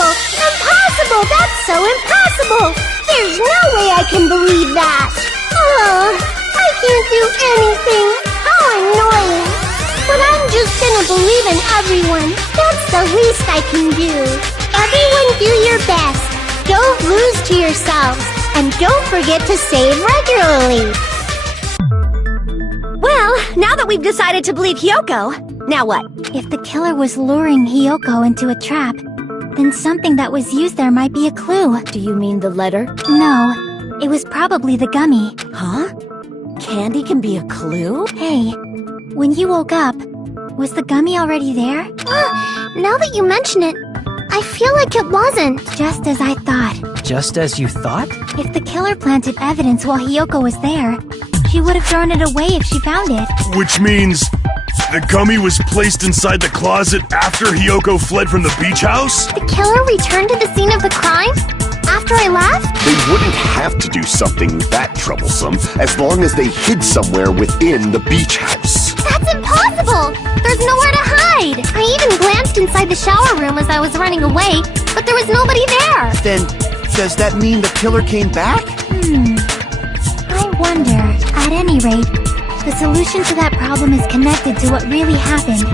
Impossible! Impossible! That's so impossible! There's no way I can believe that! Oh, I can't do anything! How annoying! But I'm just gonna believe in everyone. That's the least I can do. Everyone do your best. Don't lose to yourselves. And don't forget to save regularly. Well, now that we've decided to believe Hiyoko, now what? If the killer was luring Hiyoko into a trap, then something that was used there might be a clue. Do you mean the letter? No, it was probably the gummy. Huh? Candy can be a clue? Hey, when you woke up, was the gummy already there? Now that you mention it, I feel like it wasn't. Just as I thought. Just as you thought? If the killer planted evidence while Hiyoko was there, she would have thrown it away if she found it. Which means the gummy was placed inside the closet after Hiyoko fled from the beach house? The killer returned to the scene of the crime? After I left? They wouldn't have to do something that troublesome as long as they hid somewhere within the beach house. That's impossible! There's nowhere to hide! I even glanced inside the shower room as I was running away, but there was nobody there! Then, does that mean the killer came back? I wonder. At any rate, the solution to that problem is connected to what really happened.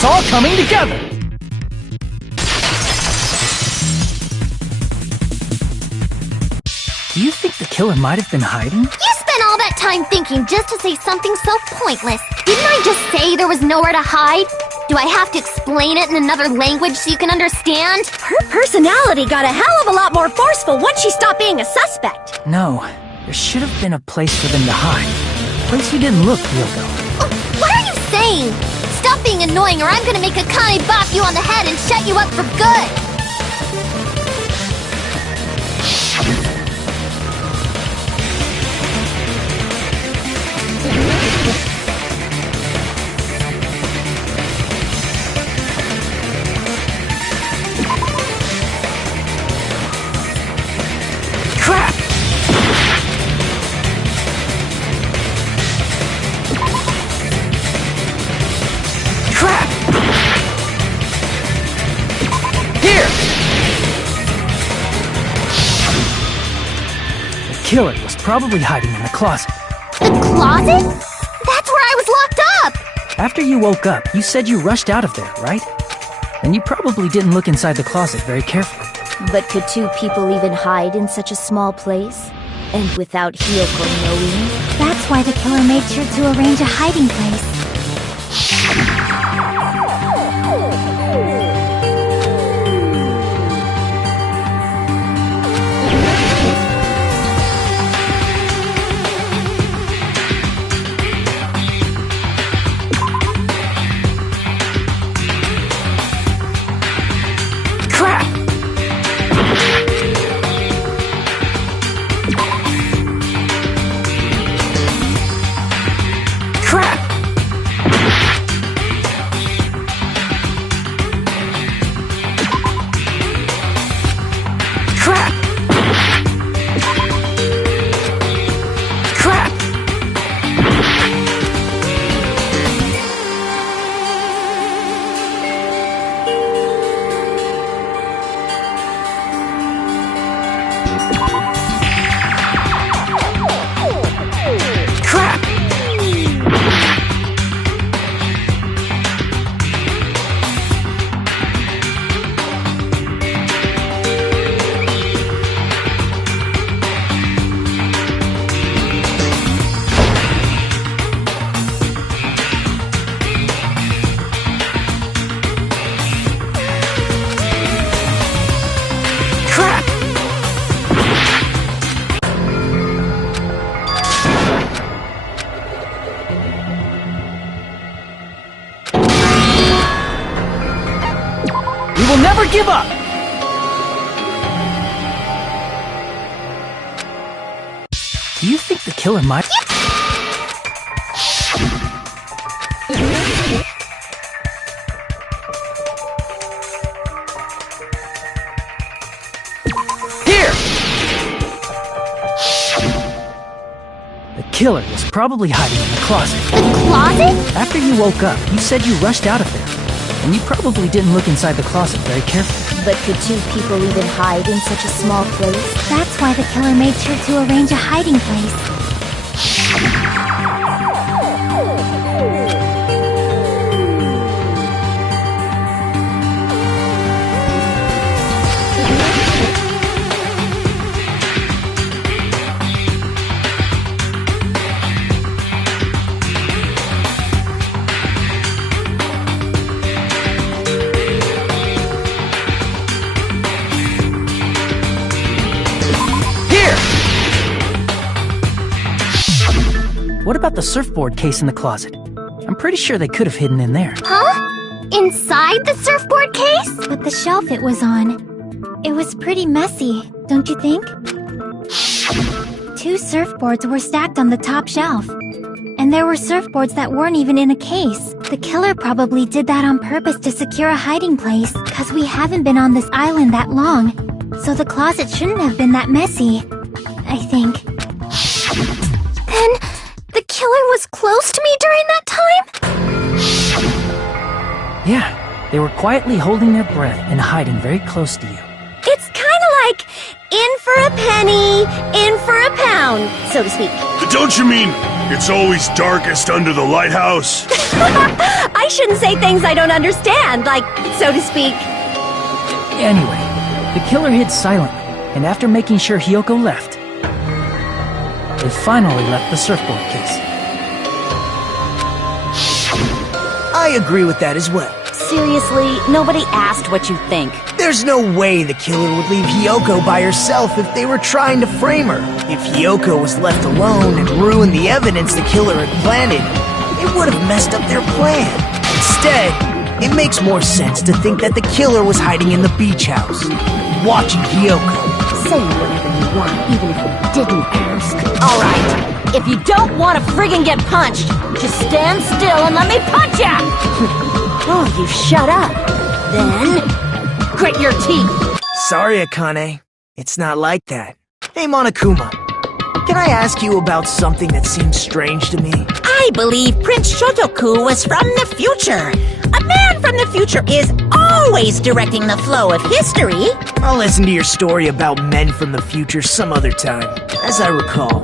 It's all coming together! Do you think the killer might have been hiding? You spent all that time thinking just to say something so pointless. Didn't I just say there was nowhere to hide? Do I have to explain it in another language so you can understand? Her personality got a hell of a lot more forceful once she stopped being a suspect. No, there should have been a place for them to hide. A place you didn't look, Hiyoko. Oh, what are you saying? Stop being annoying or I'm gonna make Akane bop you on the head and shut you up for good! Crap! killer was probably hiding in the closet. The closet? That's where I was locked up! After you woke up, you said you rushed out of there, right? And you probably didn't look inside the closet very carefully. But could two people even hide in such a small place? And without Hiyoko knowing? That's why the killer made sure to arrange a hiding place. We will never give up! Do you think the killer might... Here! The killer was probably hiding in the closet. The closet? After you woke up, you said you rushed out of there. And you probably didn't look inside the closet very carefully. But could two people even hide in such a small place? That's why the killer made sure to arrange a hiding place. What about the surfboard case in the closet? I'm pretty sure they could have hidden in there. Huh? Inside the surfboard case? But the shelf it was on, it was pretty messy, don't you think? 2 surfboards were stacked on the top shelf. And there were surfboards that weren't even in a case. The killer probably did that on purpose to secure a hiding place, 'cause we haven't been on this island that long. So the closet shouldn't have been that messy, I think. Then, the killer was close to me during that time? Yeah, they were quietly holding their breath and hiding very close to you. It's kind of like in for a penny, in for a pound, so to speak. Don't you mean it's always darkest under the lighthouse? I shouldn't say things I don't understand, like, so to speak. Anyway, the killer hid silently, and after making sure Hiyoko left, they finally left the surfboard case. I agree with that as well. Seriously, nobody asked what you think. There's no way the killer would leave Hiyoko by herself if they were trying to frame her. If Hiyoko was left alone and ruined the evidence the killer had planted, it would have messed up their plan. Instead, it makes more sense to think that the killer was hiding in the beach house, watching Hiyoko. Say whatever you want, even if we didn't ask. Alright, if you don't want to friggin' get punched, just stand still and let me punch ya! Oh, you shut up. Then, grit your teeth. Sorry, Akane. It's not like that. Hey, Monokuma. Can I ask you about something that seems strange to me? I believe Prince Shotoku was from the future. A man from the future is always directing the flow of history. I'll listen to your story about men from the future some other time. As I recall,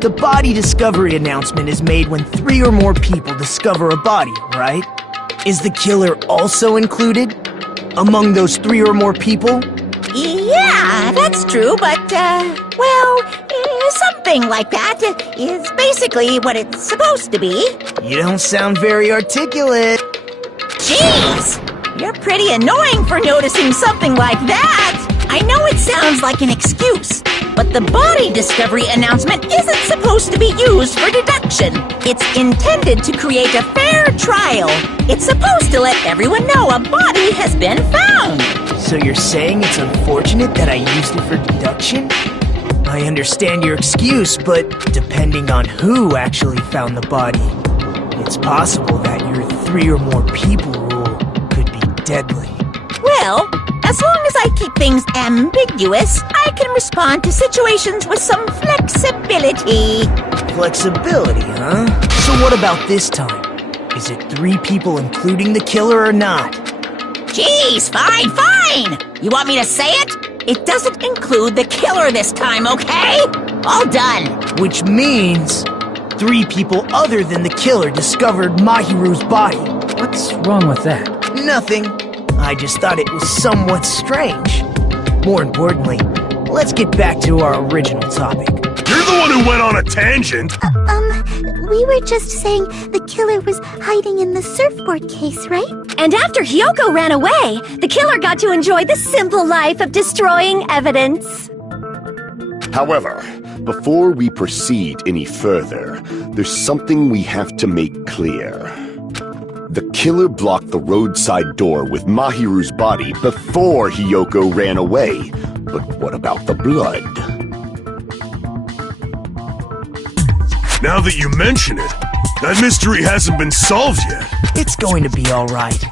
the body discovery announcement is made when 3 or more people discover a body, right? Is the killer also included among those 3 or more people? Yeah, that's true, but, something like that is basically what it's supposed to be. You don't sound very articulate. Jeez! You're pretty annoying for noticing something like that! I know it sounds like an excuse, but the body discovery announcement isn't supposed to be used for deduction. It's intended to create a fair trial. It's supposed to let everyone know a body has been found. So you're saying it's unfortunate that I used it for deduction? I understand your excuse, but depending on who actually found the body, it's possible that your 3 or more people rule could be deadly. Well, as long as I keep things ambiguous, I can respond to situations with some flexibility. Flexibility, huh? So what about this time? Is it 3 people including the killer or not? Jeez, fine! You want me to say it? It doesn't include the killer this time, okay? All done. Which means 3 people other than the killer discovered Mahiru's body. What's wrong with that? Nothing. I just thought it was somewhat strange. More importantly, let's get back to our original topic. You're the one who went on a tangent. We were just saying the killer was hiding in the surfboard case, right? And after Hyoko ran away, the killer got to enjoy the simple life of destroying evidence. However, before we proceed any further, there's something we have to make clear. The killer blocked the roadside door with Mahiru's body before Hyoko ran away. But what about the blood? Now that you mention it, that mystery hasn't been solved yet. It's going to be alright.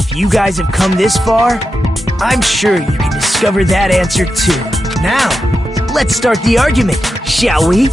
If you guys have come this far, I'm sure you can discover that answer too. Now, let's start the argument, shall we?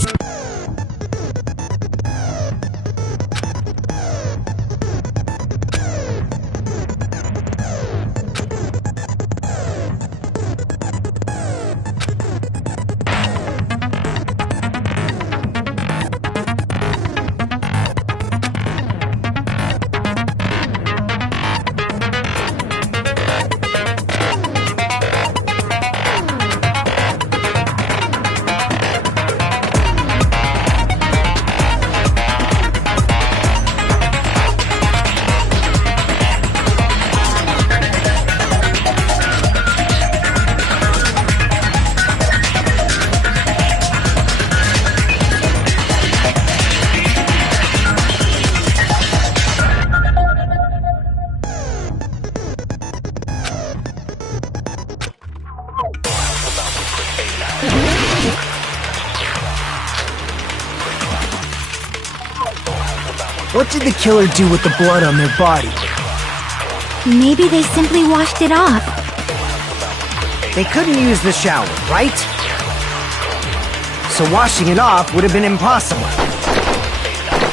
What did the killer do with the blood on their body? Maybe they simply washed it off. They couldn't use the shower, right? So washing it off would have been impossible.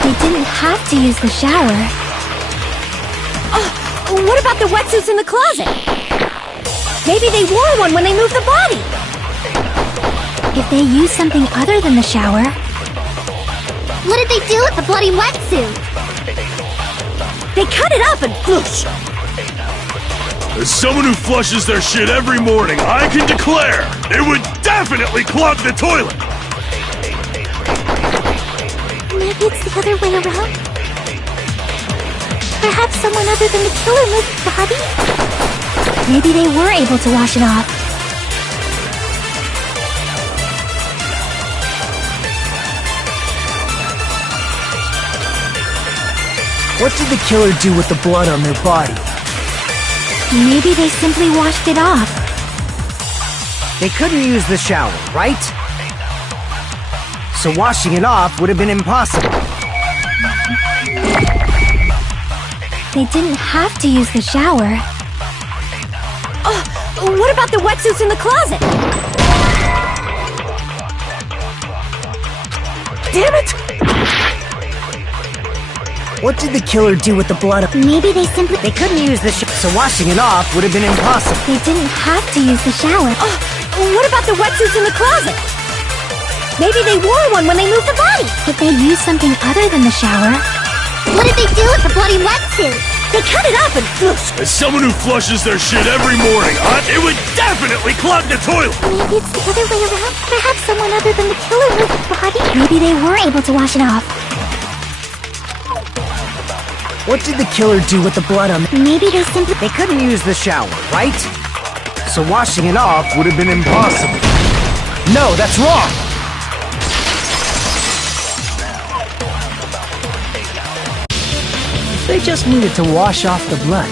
They didn't have to use the shower. Oh, what about the wetsuits in the closet? Maybe they wore one when they moved the body. If they used something other than the shower... What did they do with the bloody wetsuit? They cut it up and whoosh. As someone who flushes their shit every morning, I can declare it would definitely clog the toilet. Maybe it's the other way around? Perhaps someone other than the killer moved the body? Maybe they were able to wash it off. What did the killer do with the blood on their body? Maybe they simply washed it off. They couldn't use the shower, right? So washing it off would have been impossible. They didn't have to use the shower. Oh, what about the wetsuits in the closet? Damn it! What did the killer do with the blood? Maybe they simply... They couldn't use the so washing it off would have been impossible. They didn't have to use the shower. Oh, what about the wetsuits in the closet? Maybe they wore one when they moved the body. If they used something other than the shower... What did they do with the bloody wetsuit? They cut it up and... As someone who flushes their shit every morning, it would definitely clog the toilet! Maybe it's the other way around. Perhaps someone other than the killer moved the body. Maybe they were able to wash it off. What did the killer do with the blood on the... Maybe they simply... They couldn't use the shower, right? So washing it off would have been impossible. No, that's wrong! If they just needed to wash off the blood,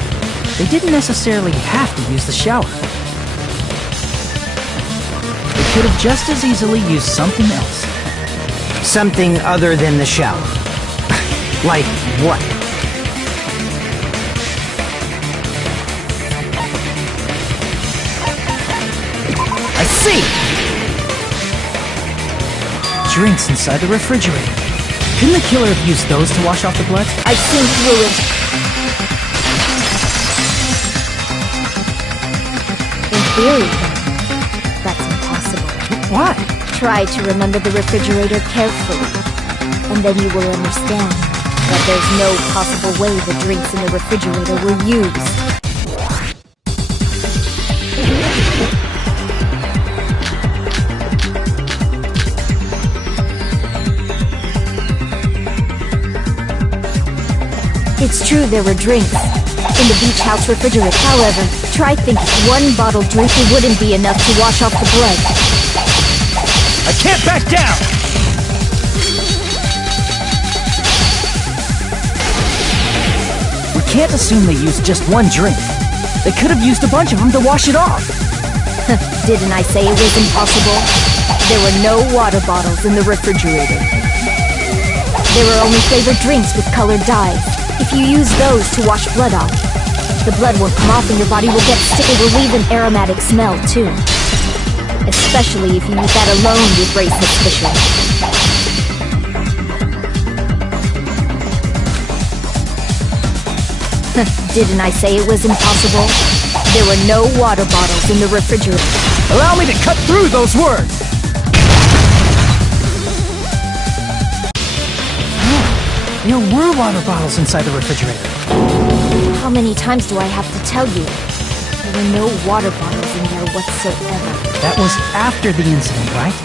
they didn't necessarily have to use the shower. They could have just as easily used something else. Something other than the shower. Like what? I see! Drinks inside the refrigerator. Couldn't the killer have used those to wash off the blood? I've seen through it. In theory, that's impossible. Why? Try to remember the refrigerator carefully, and then you will understand that there's no possible way the drinks in the refrigerator were used. It's true there were drinks in the beach house refrigerator. However, try thinking one bottled drink wouldn't be enough to wash off the blood. I can't back down! We can't assume they used just one drink. They could have used a bunch of them to wash it off. Didn't I say it was impossible? There were no water bottles in the refrigerator. There were only flavored drinks with colored dyes. If you use those to wash blood off, the blood won't come off and your body will get sick. It will leave an aromatic smell, too. Especially if you eat that alone with raise suspicion. Didn't I say it was impossible? There were no water bottles in the refrigerator. Allow me to cut through those words! There were water bottles inside the refrigerator. How many times do I have to tell you? There were no water bottles in there whatsoever. That was after the incident, right?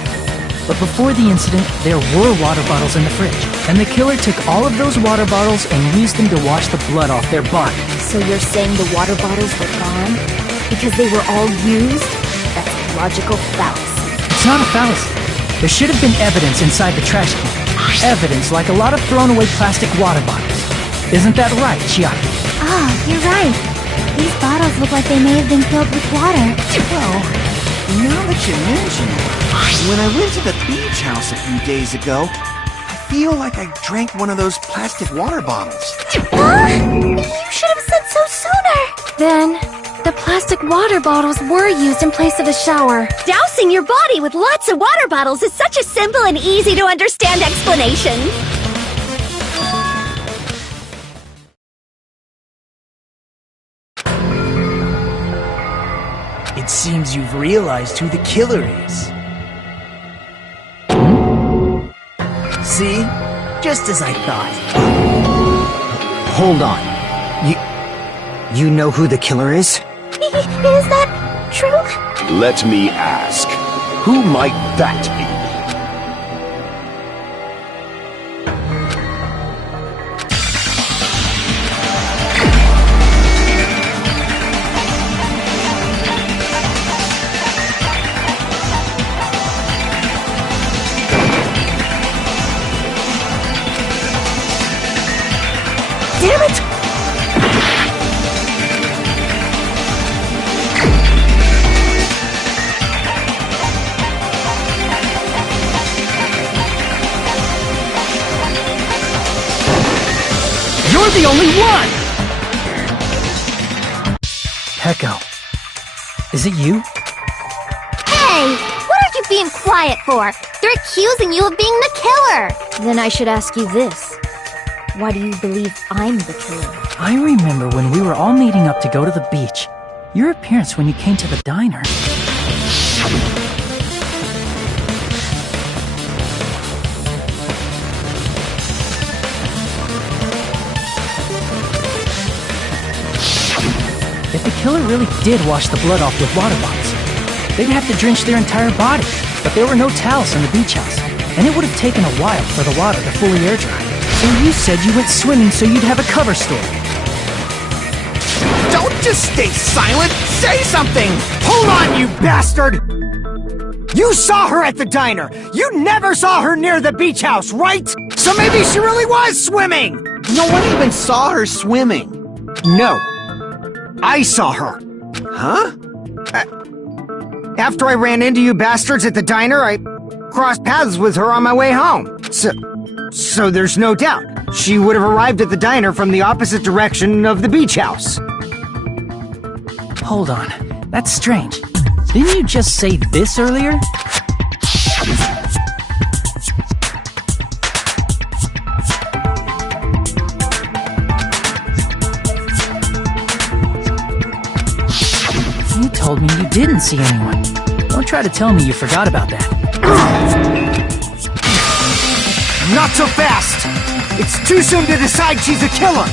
But before the incident, there were water bottles in the fridge. And the killer took all of those water bottles and used them to wash the blood off their body. So you're saying the water bottles were gone? Because they were all used? That's a logical fallacy. It's not a fallacy. There should have been evidence inside the trash can. Evidence like a lot of thrown-away plastic water bottles. Isn't that right, Chiaki? Ah, you're right. These bottles look like they may have been filled with water. Well, now that you mention it, when I went to the beach house a few days ago, I feel like I drank one of those plastic water bottles. Huh? You should have said so sooner. Then, the plastic water bottles were used in place of the shower. Dousing your body with lots of water bottles is such a simple and easy to understand explanation. It seems you've realized who the killer is. See? Just as I thought. Hold on. You know who the killer is? Is that true? Let me ask, who might that be? Damn it! You're the only one! Peko. Is it you? Hey! What are you being quiet for? They're accusing you of being the killer! Then I should ask you this. Why do you believe I'm the killer? I remember when we were all meeting up to go to the beach. Your appearance when you came to the diner. If the killer really did wash the blood off with water bottles, they'd have to drench their entire body, but there were no towels in the beach house, and it would have taken a while for the water to fully air dry. So you said you went swimming so you'd have a cover story. Don't just stay silent! Say something! Hold on, you bastard! You saw her at the diner! You never saw her near the beach house, right? So maybe she really was swimming! No one even saw her swimming. No. I saw her. Huh? After I ran into you bastards at the diner, I crossed paths with her on my way home. So there's no doubt. She would have arrived at the diner from the opposite direction of the beach house. Hold on. That's strange. Didn't you just say this earlier? You told me you didn't see anyone. Don't try to tell me you forgot about that. Not so fast! It's too soon to decide she's a killer!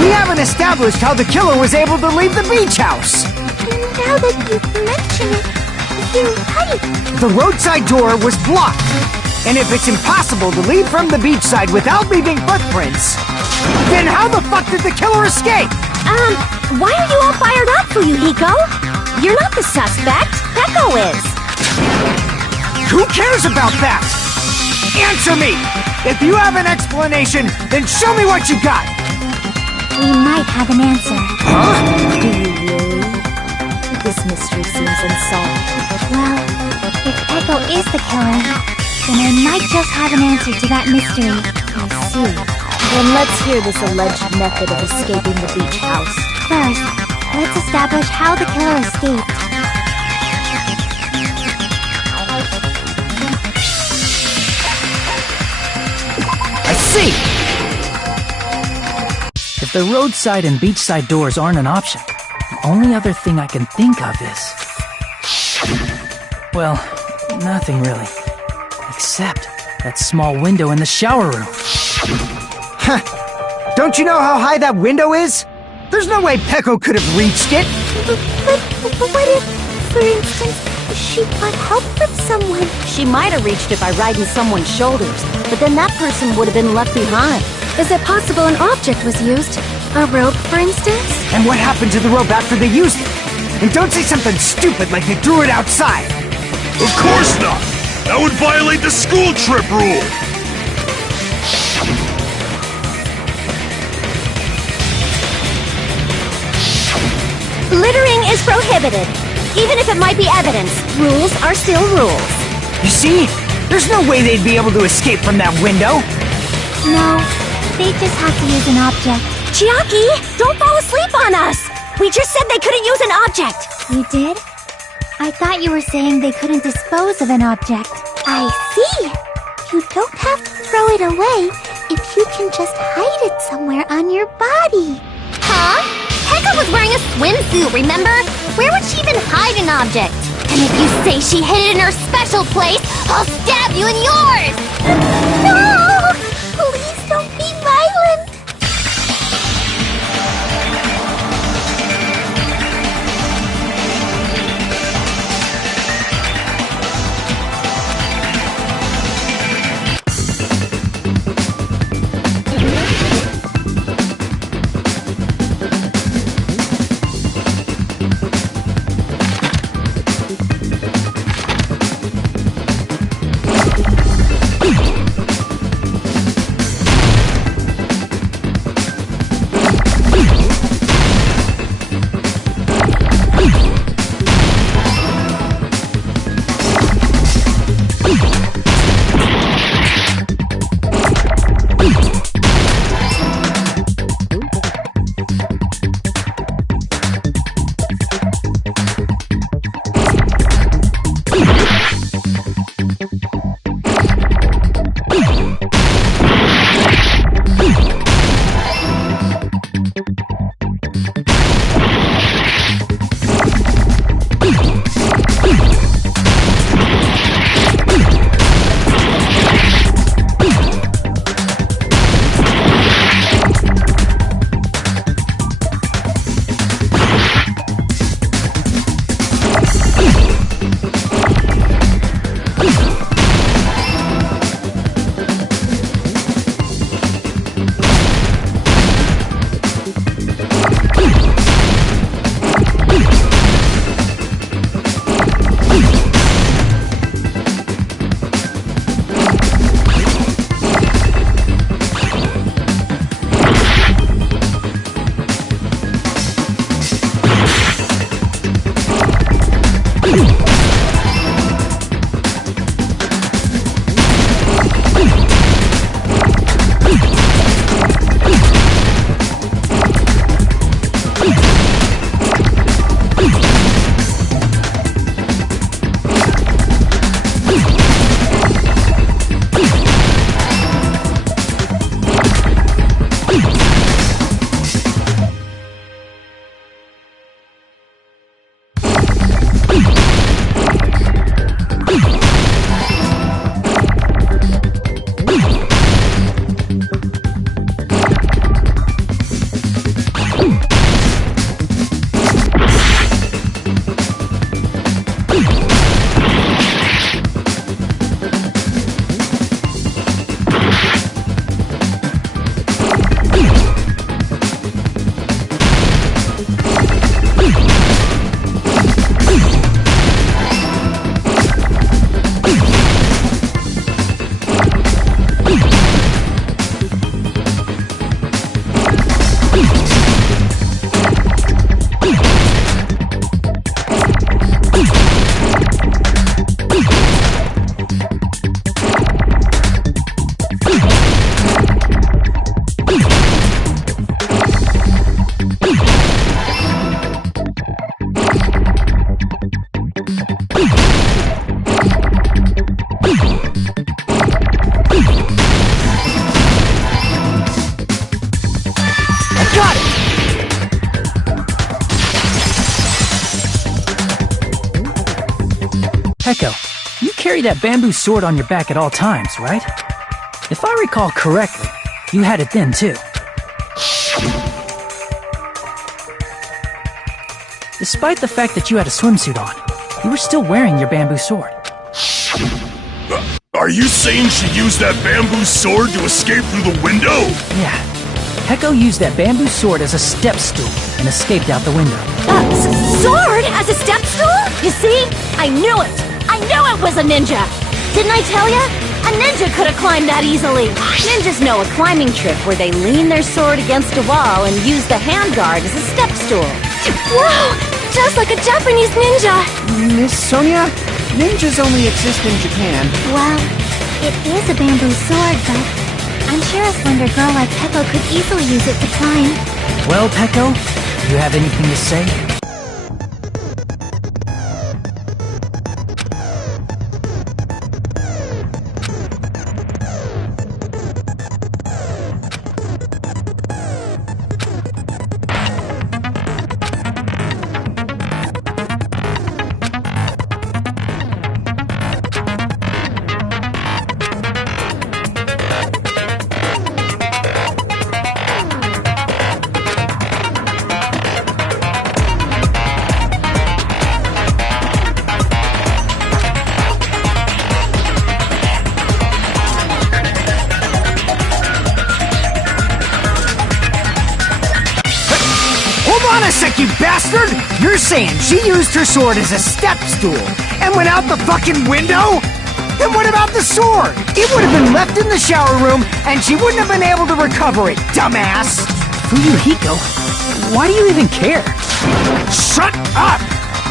We haven't established how the killer was able to leave the beach house! Now that you mention it, you're right. The roadside door was blocked! And if it's impossible to leave from the beachside without leaving footprints, then how the fuck did the killer escape? Why are you all fired up, Fuyuhiko? You're not the suspect. Peko is. Who cares about that? Answer me! If you have an explanation, then show me what you got! We might have an answer. Huh? Do you really? This mystery seems unsolved. Well, if Echo is the killer, then I might just have an answer to that mystery. I see. Then let's hear this alleged method of escaping the beach house. First, let's establish how the killer escaped. I see! If the roadside and beachside doors aren't an option, the only other thing I can think of is... well, nothing really. Except that small window in the shower room. Huh. Don't you know how high that window is? There's no way Peko could have reached it! But what if, for instance, she got help from someone? She might have reached it by riding someone's shoulders, but then that person would have been left behind. Is it possible an object was used? A rope, for instance? And what happened to the rope after they used it? And don't say something stupid like they threw it outside! Of course not! That would violate the school trip rule! Littering is prohibited. Even if it might be evidence, rules are still rules. You see? There's no way they'd be able to escape from that window! No, they just have to use an object. Chiaki, don't fall asleep on us! We just said they couldn't use an object! You did? I thought you were saying they couldn't dispose of an object. I see. You don't have to throw it away if you can just hide it somewhere on your body. Huh? Pekka was wearing a swimsuit, remember? Where would she even hide an object? And if you say she hid it in her special place, I'll stab you in yours! No! Please don't be violent! Peko, you carry that bamboo sword on your back at all times, right? If I recall correctly, you had it then too. Despite the fact that you had a swimsuit on, you were still wearing your bamboo sword. Are you saying she used that bamboo sword to escape through the window? Yeah. Peko used that bamboo sword as a step stool and escaped out the window. Sword as a step stool? You see? I knew it! I knew it was a ninja! Didn't I tell ya? A ninja could have climbed that easily. Ninjas know a climbing trick where they lean their sword against a wall and use the handguard as a step stool. Wow! Just like a Japanese ninja! Miss Sonia, ninjas only exist in Japan. Well, it is a bamboo sword, but I'm sure a slender girl like Peko could easily use it to climb. Well, Peko, do you have anything to say? Hold on a sec, you bastard! You're saying she used her sword as a step stool and went out the fucking window? Then what about the sword? It would have been left in the shower room and she wouldn't have been able to recover it, dumbass! Fuyuhiko, why do you even care? Shut up!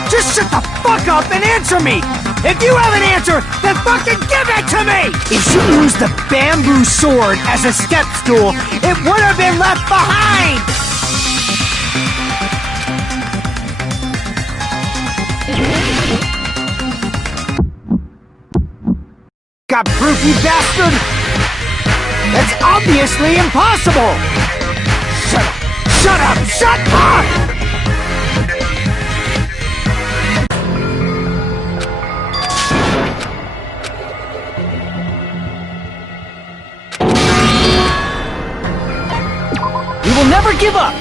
Just shut the fuck up and answer me! If you have an answer, then fucking give it to me! If she used the bamboo sword as a step stool, it would have been left behind! Got proof, you bastard? That's obviously impossible! Shut up! Shut up! Shut up! We will never give up!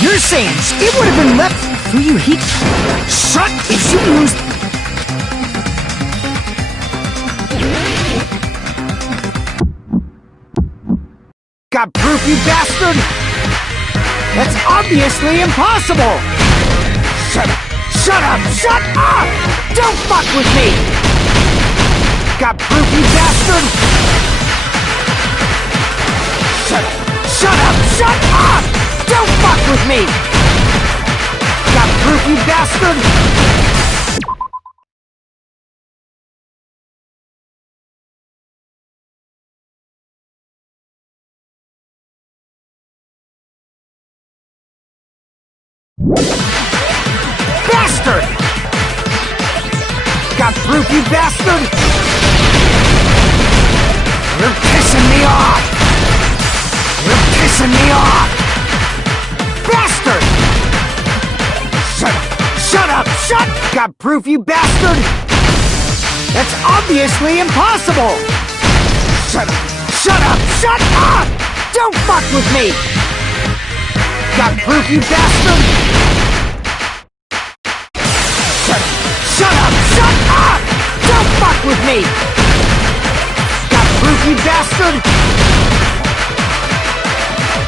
You're saying it would have been left... Fuyuhiko, Shut! If she used... Got proof, you bastard? That's obviously impossible! Shut up! Shut up! Shut up! Don't fuck with me! Got proof, you bastard? Shut up! Shut up! Shut up! Don't fuck with me! Got proof, you bastard? Bastard! Got proof, you bastard? You're pissing me off! You're pissing me off! Bastard! Shut up! Shut up! Shut! Got proof, you bastard? That's obviously impossible! Shut up! Shut up! Shut up! Don't fuck with me! Got proof, you bastard? Shut up! Shut up! Don't fuck with me! Got proof, you bastard?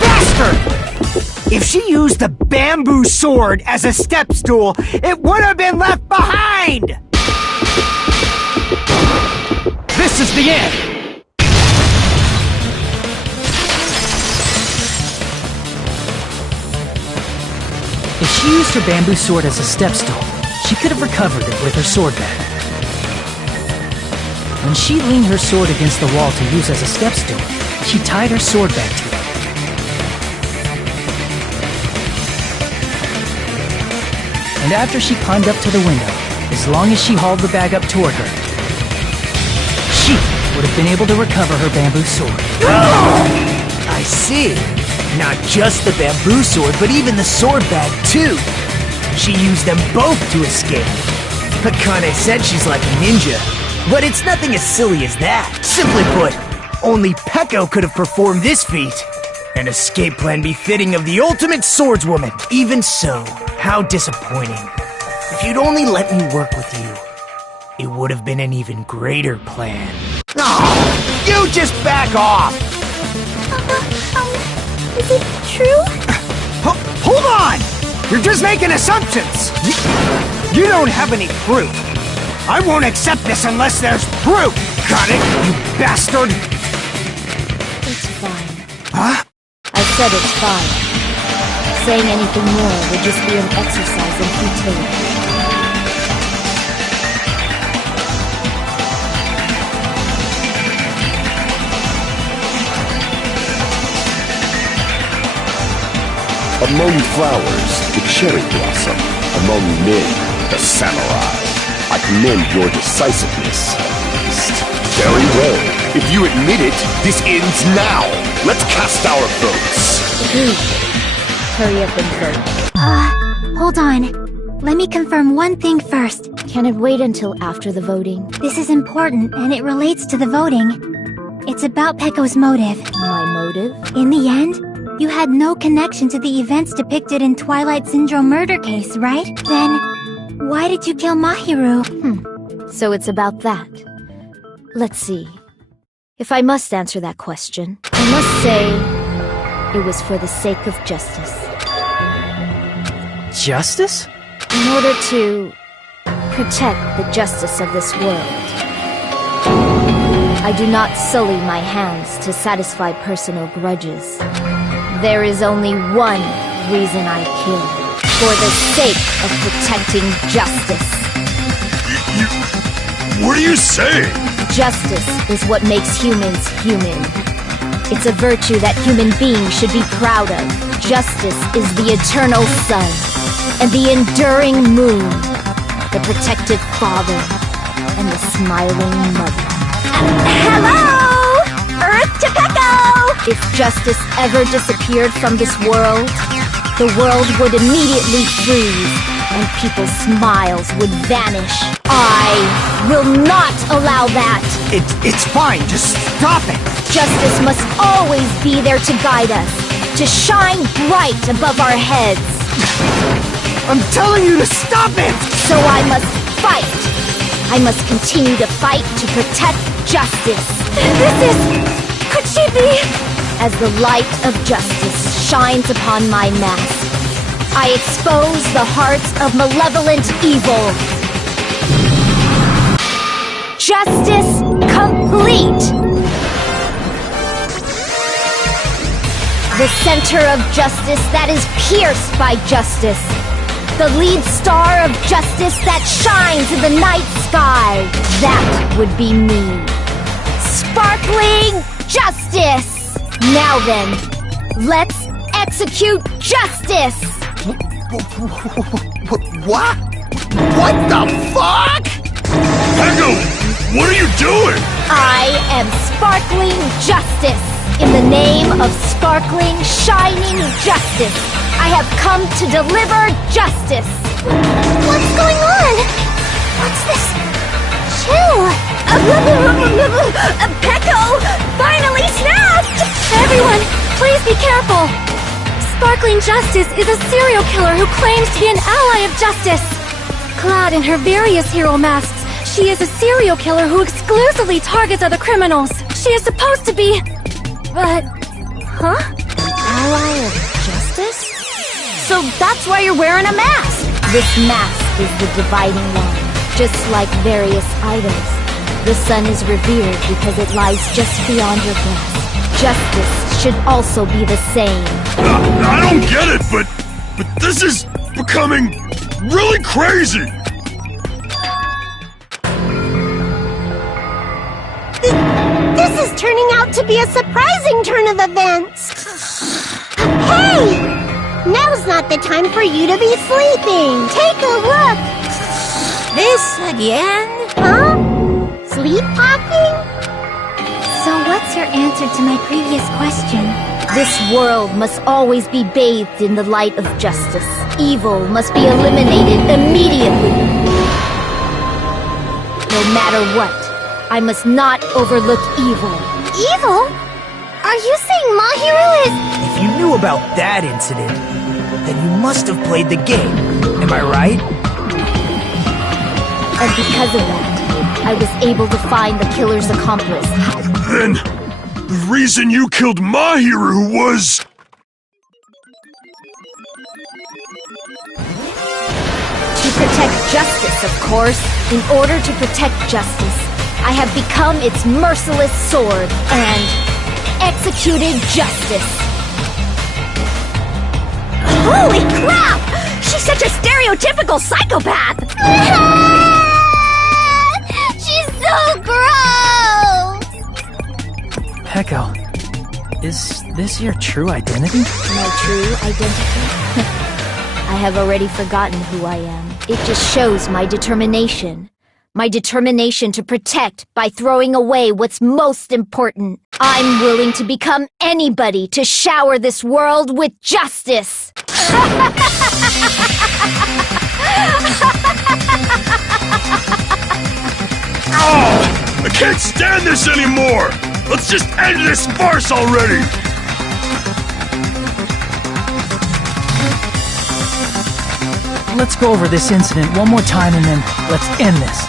Bastard! If she used the bamboo sword as a step stool, it would have been left behind! this is the end! If she used her bamboo sword as a step stool, she could have recovered it with her sword bag. When she leaned her sword against the wall to use as a step stool, she tied her sword bag to it. And after she climbed up to the window, as long as she hauled the bag up toward her, she would have been able to recover her bamboo sword. I see. Not just the bamboo sword, but even the sword bag, too. She used them both to escape. Akane said she's like a ninja, but it's nothing as silly as that. Simply put, only Peko could have performed this feat. An escape plan befitting of the ultimate swordswoman. Even so, how disappointing. If you'd only let me work with you, it would have been an even greater plan. Oh, you just back off! Is it true? Hold on! You're just making assumptions! You don't have any proof. I won't accept this unless there's proof! Got it, you bastard? It's fine. Huh? I said it's fine. Saying anything more would just be an exercise in futility. Among flowers, the cherry blossom. Among men, the samurai. I commend your decisiveness. Very well. If you admit it, this ends now. Let's cast our votes. Agreed. Hurry up and vote. Hold on. Let me confirm one thing first. Can it wait until after the voting? This is important, and it relates to the voting. It's about Peko's motive. My motive? In the end, you had no connection to the events depicted in Twilight Syndrome murder case, right? Then, why did you kill Mahiru? So it's about that. Let's see. If I must answer that question, I must say it was for the sake of justice. Justice? In order to protect the justice of this world. I do not sully my hands to satisfy personal grudges. There is only one reason I kill. For the sake of protecting justice. What are you saying? Justice is what makes humans human. It's a virtue that human beings should be proud of. Justice is the eternal sun and the enduring moon, the protective father and the smiling mother. Hello! Earth to Peko! If justice ever disappeared from this world, the world would immediately freeze and people's smiles would vanish. I will not allow that! It's fine, just stop it! Justice must always be there to guide us, to shine bright above our heads. I'm telling you to stop it! So I must fight. I must continue to fight to protect justice. Could she be? As the light of justice shines upon my mask, I expose the hearts of malevolent evil. Justice complete! The center of justice that is pierced by justice. The lead star of justice that shines in the night sky. That would be me. Sparkling justice! Now then, let's execute justice! What? What the fuck? Peko, what are you doing? I am sparkling justice. In the name of sparkling, shining justice, I have come to deliver justice. What's going on? What's this? Chill. Peko finally snapped! Everyone, please be careful! Sparkling Justice is a serial killer who claims to be an ally of justice. Clad in her various hero masks, she is a serial killer who exclusively targets other criminals. She is supposed to be... But... Huh? Ally of justice? So that's why you're wearing a mask! This mask is the dividing line. Just like various idols, the sun is revered because it lies just beyond your grasp. Justice should also be the same. I don't get it, but this is becoming really crazy. This is turning out to be a surprising turn of events. Hey! Now's not the time for you to be sleeping. Take a look. This again? Huh? Sleepwalking? So what's your answer to my previous question? This world must always be bathed in the light of justice. Evil must be eliminated immediately. no matter what. I must not overlook evil. Evil? Are you saying Mahiru is... If you knew about that incident, then you must have played the game. Am I right? And because of that, I was able to find the killer's accomplice. Then, the reason you killed Mahiru was... To protect justice, of course. In order to protect justice, I have become its merciless sword and executed justice. Holy crap! She's such a stereotypical psychopath! She's so gross! Peko, is this your true identity? My true identity? I have already forgotten who I am. It just shows my determination. My determination to protect by throwing away what's most important. I'm willing to become anybody to shower this world with justice. Oh, I can't stand this anymore! Let's just end this farce already! Let's go over this incident one more time and then let's end this.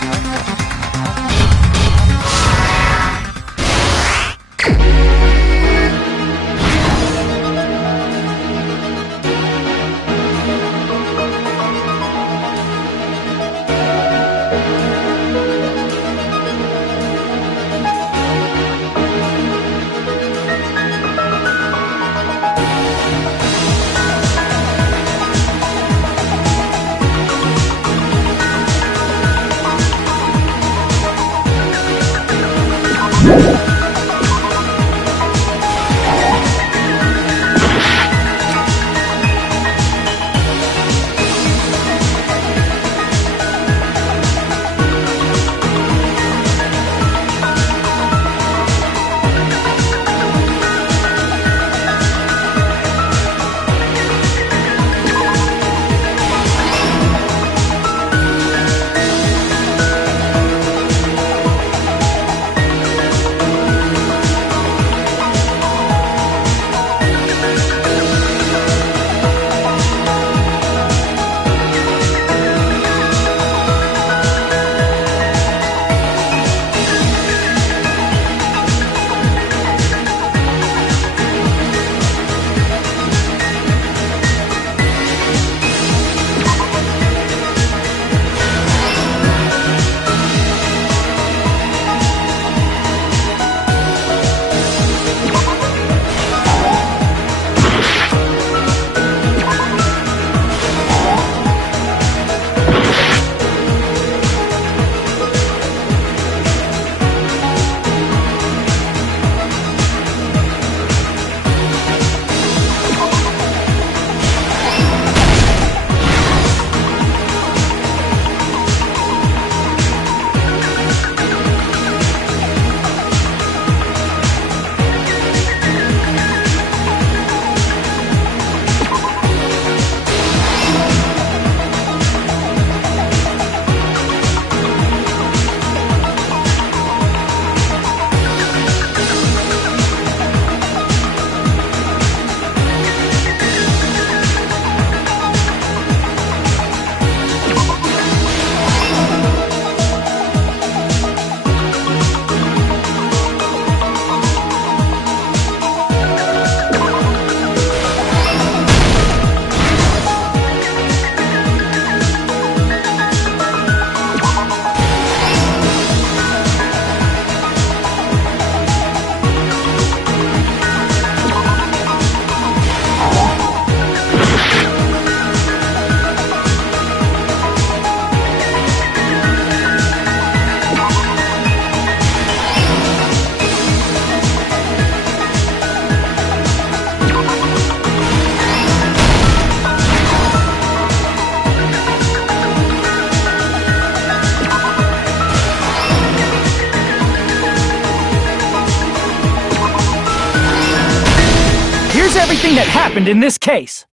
Everything that happened in this case.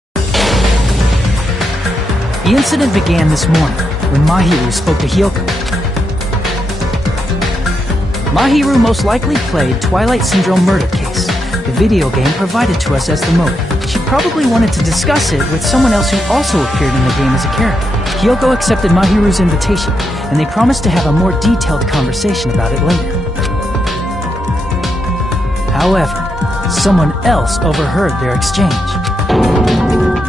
The incident began this morning when Mahiru spoke to Hyoko. Mahiru most likely played Twilight Syndrome Murder Case, the video game provided to us as the motive. She probably wanted to discuss it with someone else who also appeared in the game as a character. Hyoko accepted Mahiru's invitation, and they promised to have a more detailed conversation about it later. However, someone else overheard their exchange.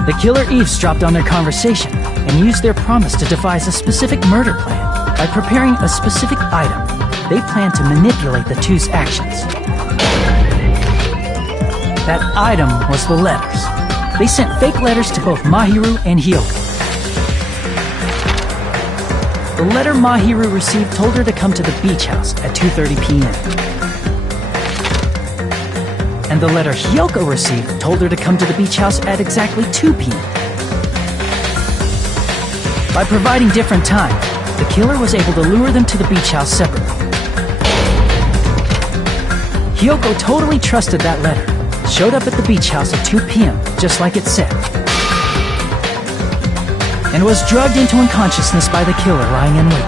The killer eavesdropped on their conversation and used their promise to devise a specific murder plan. By preparing a specific item, they planned to manipulate the two's actions. That item was the letters. They sent fake letters to both Mahiru and Hyoko. The letter Mahiru received told her to come to the beach house at 2:30 p.m. And the letter Hyoko received told her to come to the beach house at exactly 2 p.m. By providing different times, the killer was able to lure them to the beach house separately. Hyoko totally trusted that letter, showed up at the beach house at 2 p.m., just like it said, and was drugged into unconsciousness by the killer lying in wait.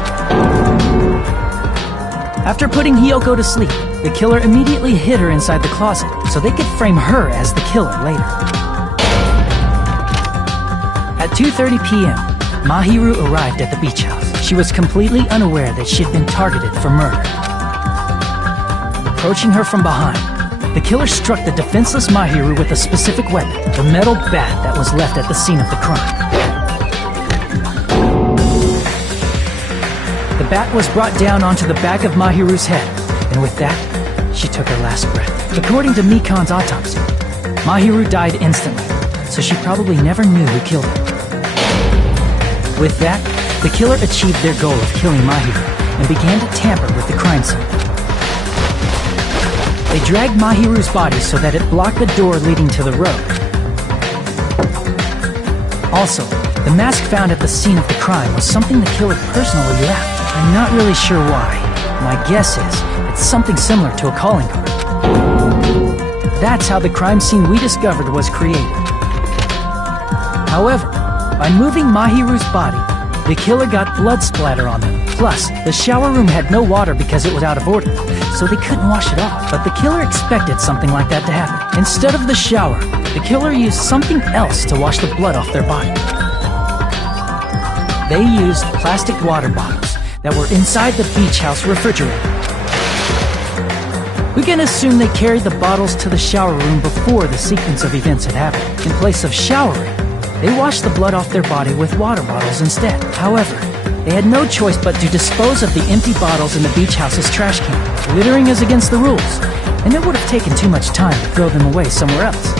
After putting Hyoko to sleep, the killer immediately hid her inside the closet so they could frame her as the killer later. At 2:30 p.m., Mahiru arrived at the beach house. She was completely unaware that she'd been targeted for murder. Approaching her from behind, the killer struck the defenseless Mahiru with a specific weapon, the metal bat that was left at the scene of the crime. The bat was brought down onto the back of Mahiru's head, and with that, she took her last breath. According to Mikan's autopsy, Mahiru died instantly, so she probably never knew who killed her. With that, the killer achieved their goal of killing Mahiru and began to tamper with the crime scene. They dragged Mahiru's body so that it blocked the door leading to the road. Also, the mask found at the scene of the crime was something the killer personally left. I'm not really sure why. My guess is it's something similar to a calling card. That's how the crime scene we discovered was created. However, by moving Mahiru's body, the killer got blood splatter on them. Plus, the shower room had no water because it was out of order, so they couldn't wash it off. But the killer expected something like that to happen. Instead of the shower, the killer used something else to wash the blood off their body. They used plastic water bottles that were inside the beach house refrigerator. We can assume they carried the bottles to the shower room before the sequence of events had happened. In place of showering, they washed the blood off their body with water bottles instead. However, they had no choice but to dispose of the empty bottles in the beach house's trash can. Littering is against the rules, and it would have taken too much time to throw them away somewhere else.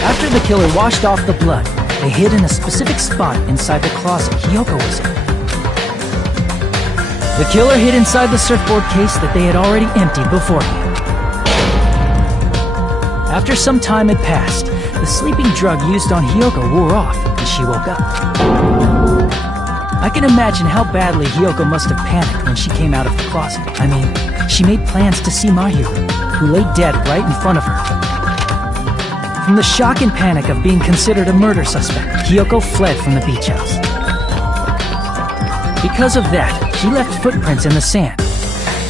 After the killer washed off the blood, they hid in a specific spot inside the closet Hyoko was in. The killer hid inside the surfboard case that they had already emptied beforehand. After some time had passed, the sleeping drug used on Hyoko wore off, and she woke up. I can imagine how badly Hyoko must have panicked when she came out of the closet. I mean, she made plans to see Mahiru, who lay dead right in front of her. From the shock and panic of being considered a murder suspect, Hyoko fled from the beach house. Because of that, she left footprints in the sand.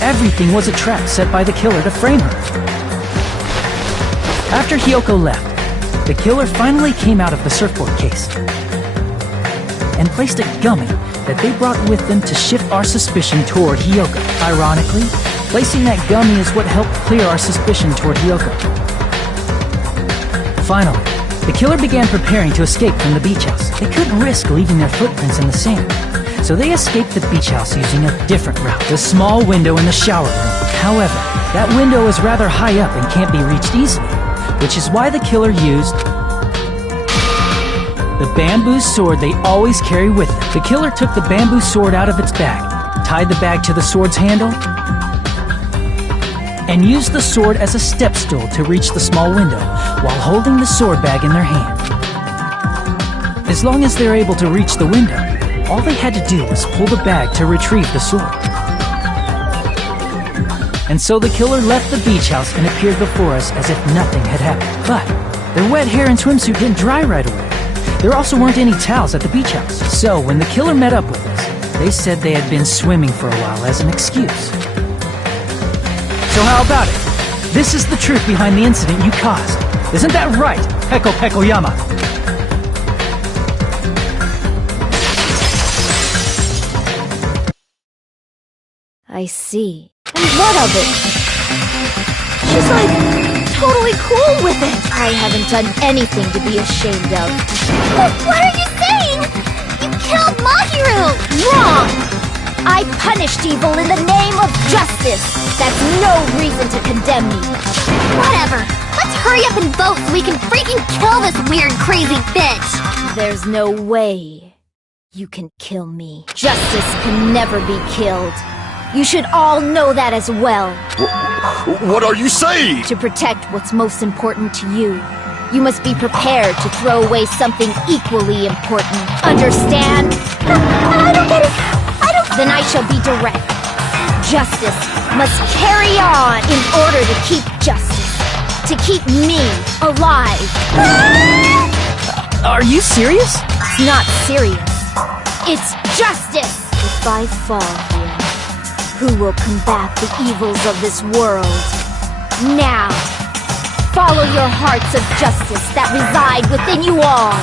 Everything was a trap set by the killer to frame her. After Hyoko left, the killer finally came out of the surfboard case and placed a gummy that they brought with them to shift our suspicion toward Hyoko. Ironically, placing that gummy is what helped clear our suspicion toward Hyoko. Finally, the killer began preparing to escape from the beach house. They couldn't risk leaving their footprints in the sand, so they escaped the beach house using a different route, the small window in the shower room. However, that window is rather high up and can't be reached easily, which is why the killer used the bamboo sword they always carry with them. The killer took the bamboo sword out of its bag, tied the bag to the sword's handle, and used the sword as a step stool to reach the small window while holding the sword bag in their hand. As long as they're able to reach the window, all they had to do was pull the bag to retrieve the sword. And so the killer left the beach house and appeared before us as if nothing had happened. But their wet hair and swimsuit didn't dry right away. There also weren't any towels at the beach house. So when the killer met up with us, they said they had been swimming for a while as an excuse. So how about it? This is the truth behind the incident you caused. Isn't that right, Peko Pekoyama? I see. And what of it? She's like, totally cool with it. I haven't done anything to be ashamed of. What are you saying? You killed Mahiru! Wrong! I punished evil in the name of justice. That's no reason to condemn me. Whatever. Let's hurry up and vote so we can freaking kill this weird, crazy bitch! There's no way you can kill me. Justice can never be killed. You should all know that as well. What are you saying? To protect what's most important to you, you must be prepared to throw away something equally important. Understand? I don't get it. Then I shall be direct. Justice must carry on in order to keep justice. To keep me alive. Are you serious? It's not serious. It's justice. If I fall here, who will combat the evils of this world? Now, follow your hearts of justice that reside within you all,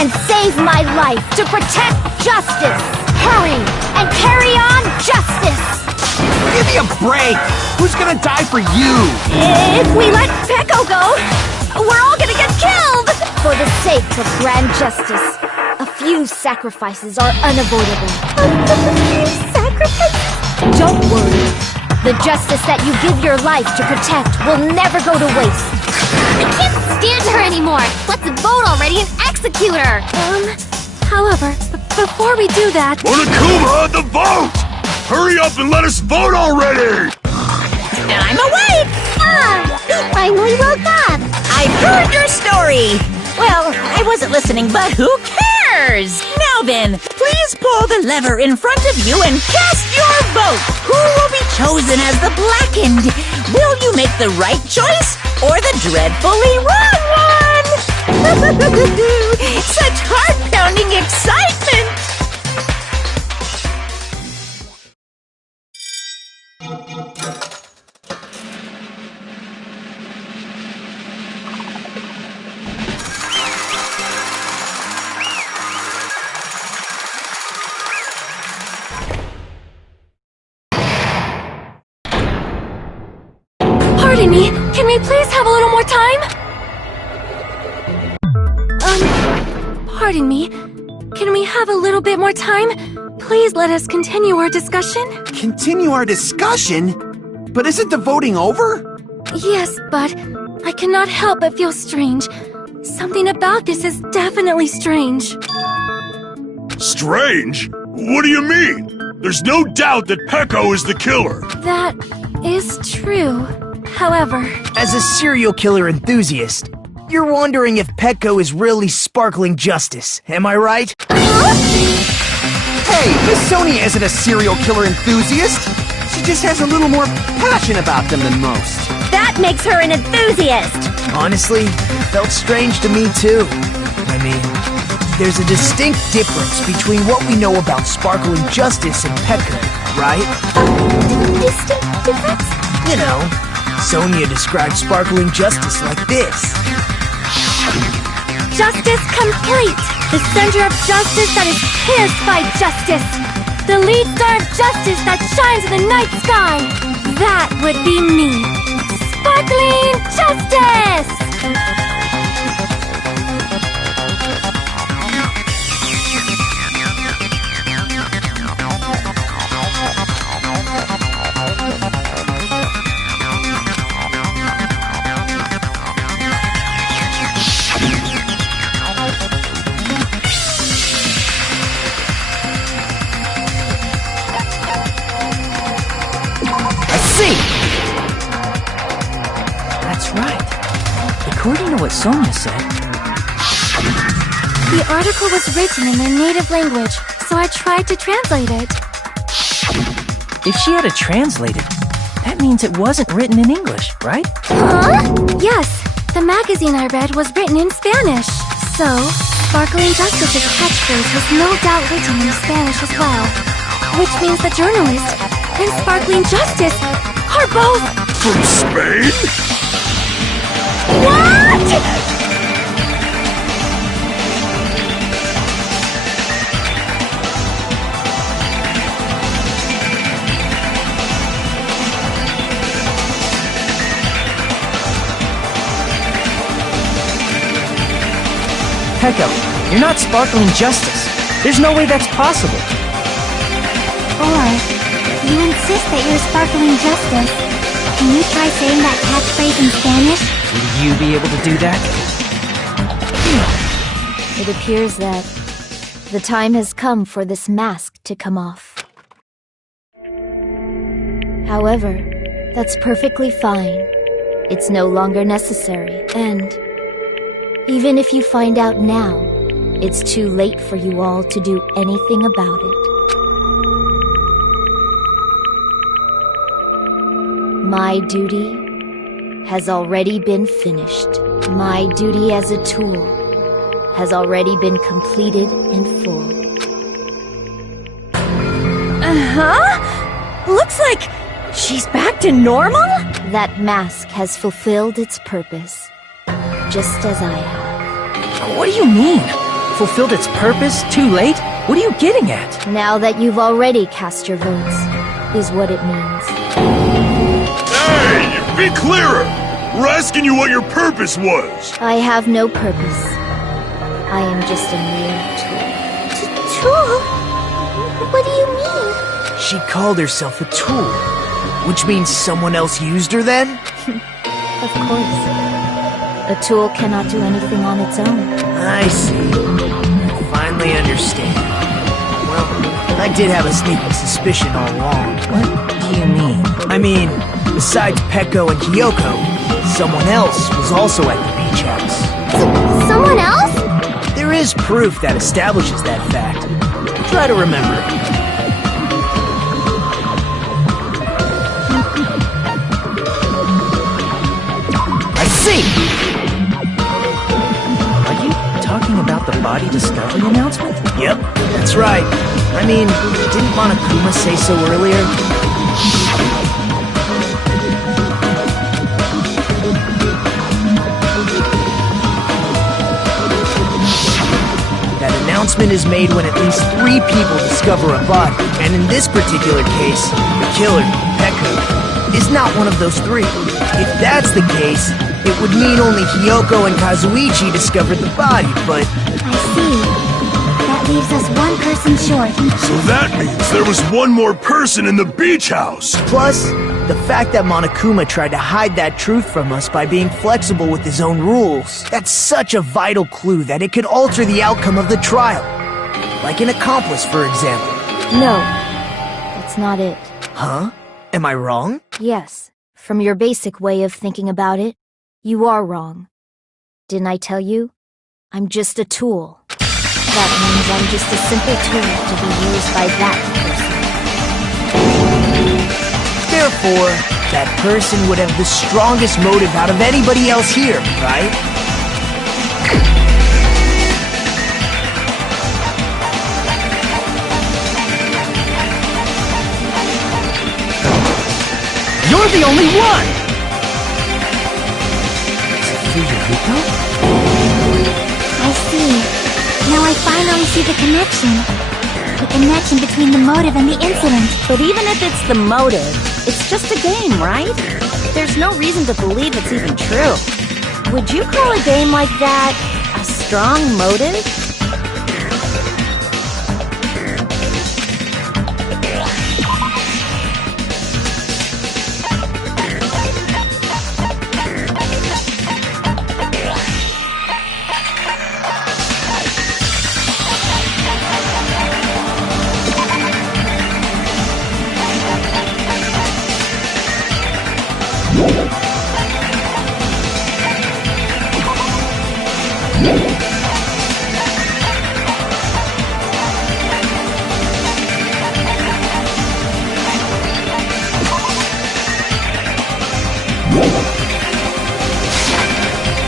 and save my life to protect justice. Hurry and carry on justice. Give me a break! Who's gonna die for you? If we let Peko go, we're all gonna get killed. For the sake of grand justice, a few sacrifices are unavoidable. Sacrifice? Don't worry. The justice that you give your life to protect will never go to waste. I can't stand her anymore! Let's vote already and execute her! However, before we do that... Monokuma, the vote! Hurry up and let us vote already! I'm awake! You finally woke up! I heard your story! Well, I wasn't listening, but who cares? Now then, please pull the lever in front of you and cast your vote! Who will be chosen as the blackened? Will you make the right choice or the dreadfully wrong one? Such heart-pounding excitement! Pardon me, can we please have a little more time? Pardon me, can we have a little bit more time? Please let us continue our discussion. Continue our discussion? But isn't the voting over? Yes, but I cannot help but feel strange. Something about this is definitely strange. Strange? What do you mean? There's no doubt that Peko is the killer. That is true. However... As a serial killer enthusiast, you're wondering if Peko is really sparkling justice, am I right? Hey, Miss Sonia isn't a serial killer enthusiast. She just has a little more passion about them than most. That makes her an enthusiast! Honestly, it felt strange to me too. I mean, there's a distinct difference between what we know about sparkling justice and Peko, right? Distinct difference? You know, Sonia described sparkling justice like this. Justice complete! The center of justice that is pierced by justice! The lead star of justice that shines in the night sky! That would be me! Sparkling justice! That's right. According to what Sonia said, The article was written in their native language, so I tried to translate it. if she had it translated, that means it wasn't written in English, right? Huh? Yes, the magazine I read was written in Spanish. So, Sparkling Justice's catchphrase was no doubt written in Spanish as well. Which means the journalist and Sparkling Justice are both From Spain? What? Pecco, you're not sparkling justice. There's no way that's possible. Or, you insist that you're sparkling justice. Can you try saying that catchphrase in Spanish? Will you be able to do that? It appears that the time has come for this mask to come off. However, that's perfectly fine. It's no longer necessary, and even if you find out now, it's too late for you all to do anything about it. My duty has already been finished. My duty as a tool has already been completed in full. Uh-huh? Looks like she's back to normal? That mask has fulfilled its purpose, just as I have. What do you mean? Fulfilled its purpose? Too late? What are you getting at? Now that you've already cast your votes, is what it means. Hey, be clearer! We're asking you what your purpose was! I have no purpose. I am just a mere tool. Tool? What do you mean? She called herself a tool, which means someone else used her then? Of course. A tool cannot do anything on its own. I see. I finally understand. Well, I did have a sneaking suspicion all along. What do you mean? I mean, besides Pecco and Kyoko, someone else was also at the beach house. Someone else? There is proof that establishes that fact. Try to remember it. I see! Are you talking about the body discovery announcement? Yep, that's right. I mean, didn't Monokuma say so earlier? That announcement is made when at least 3 people discover a body, and in this particular case, the killer, Pecco, is not one of those 3. If that's the case, it would mean only Kyoko and Kazuichi discovered the body, but I see. That leaves us one person short. So that means there was one more person in the beach house! plus, the fact that Monokuma tried to hide that truth from us by being flexible with his own rules. That's such a vital clue that it could alter the outcome of the trial. Like an accomplice, for example. No, that's not it. Huh? Am I wrong? Yes, from your basic way of thinking about it, you are wrong. Didn't I tell you? I'm just a tool. That means I'm just a simple tool to be used by that person. Therefore, that person would have the strongest motive out of anybody else here, right? You're the only one! Yuriko? I see. Now I finally see the connection. The connection between the motive and the incident. But even if it's the motive, it's just a game, right? There's no reason to believe it's even true. Would you call a game like that a strong motive?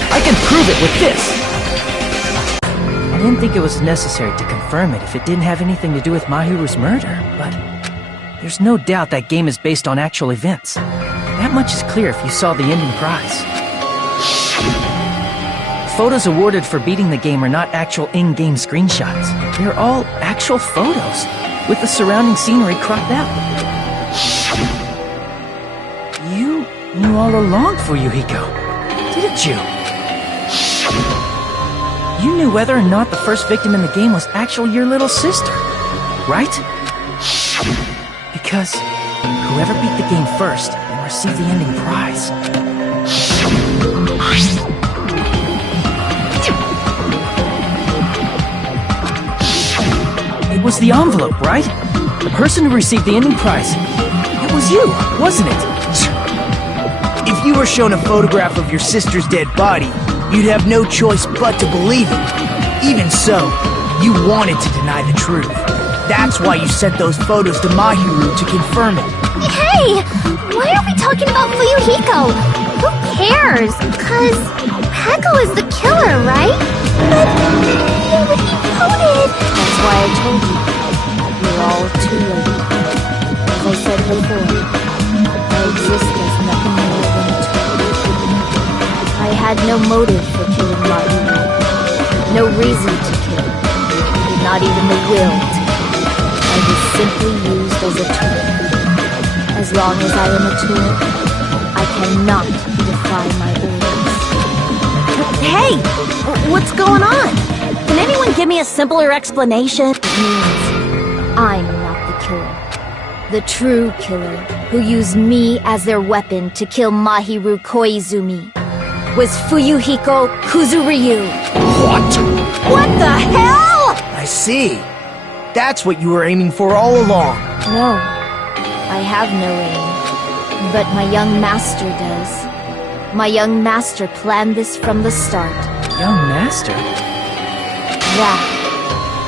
I can prove it with this! I didn't think it was necessary to confirm it if it didn't have anything to do with Mahiru's murder, but there's no doubt that game is based on actual events. That much is clear if you saw the ending prize. Photos awarded for beating the game are not actual in-game screenshots. They're all actual photos, with the surrounding scenery cropped out. You knew all along, Fuyuhiko, didn't you? You knew whether or not the first victim in the game was actually your little sister, right? Because whoever beat the game first will receive the ending prize. It was the envelope, right? The person who received the ending prize. It was you, wasn't it? If you were shown a photograph of your sister's dead body, you'd have no choice but to believe it. Even so, you wanted to deny the truth. That's why you sent those photos to Mahiru to confirm it. Hey! Why are we talking about Fuyuhiko? Who cares? 'Cause Peko is the killer, right? But he already voted! That's why I told you. You're all too late. As I said before, I exist as nothing more than a tool. I had no motive for killing Mahiru. No reason to kill. Not even the will to kill. I was simply used as a tool. As long as I am a tool, I cannot defy my orders. Hey! What's going on? Can anyone give me a simpler explanation? It means I'm not the killer. The true killer, who used me as their weapon to kill Mahiru Koizumi, was Fuyuhiko Kuzuryu. What? What the hell?! I see. That's what you were aiming for all along. No, I have no aim. But my young master does. My young master planned this from the start. Young master? That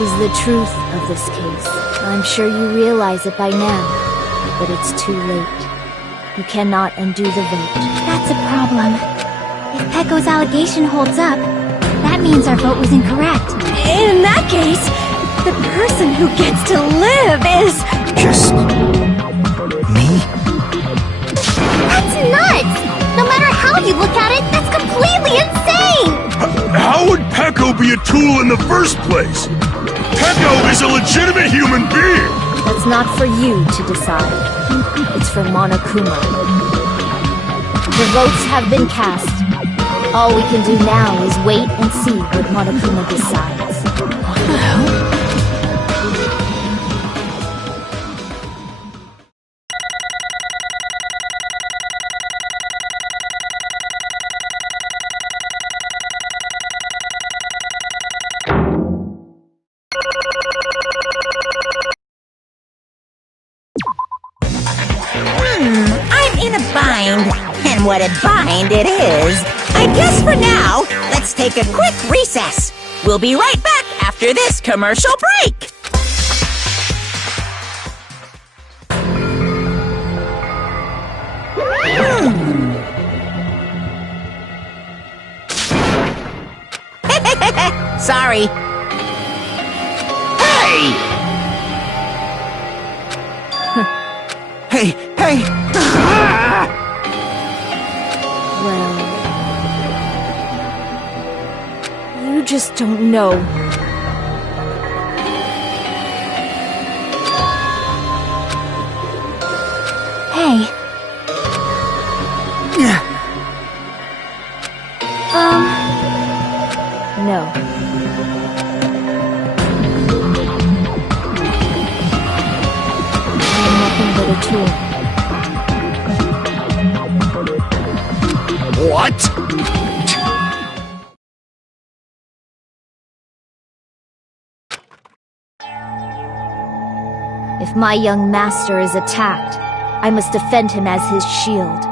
is the truth of this case. I'm sure you realize it by now, but it's too late. You cannot undo the vote. That's a problem. If Peko's allegation holds up, that means our vote was incorrect. In that case, the person who gets to live is... Just... me? That's nuts! No matter how you look at it, that's completely insane! How would Peko be a tool in the first place? Peko is a legitimate human being! That's not for you to decide. It's for Monokuma. The votes have been cast. All we can do now is wait and see what Monokuma decides. What the hell? I'm in a bind. And what a bind it is. I guess for now, let's take a quick recess. We'll be right back after this commercial break. Sorry. Hey! Hey, hey! Well, you just don't know. Hey, No. I'm nothing but a tool. What? If my young master is attacked, I must defend him as his shield.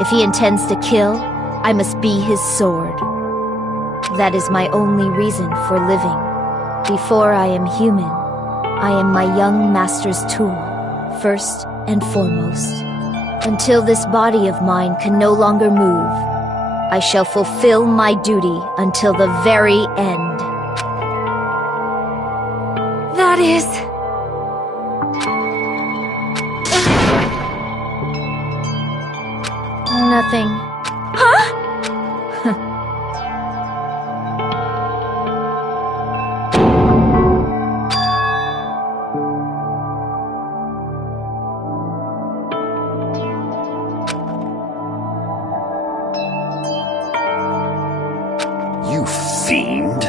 If he intends to kill, I must be his sword. That is my only reason for living. Before I am human, I am my young master's tool, first and foremost. Until this body of mine can no longer move, I shall fulfill my duty until the very end. That is... Nothing. Huh? You fiend.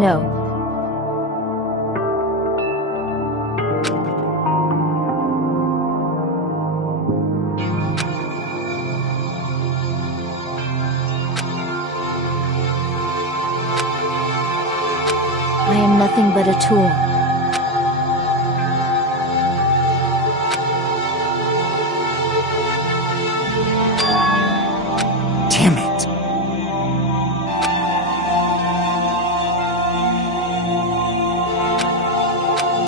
No. I am nothing but a tool. Damn it.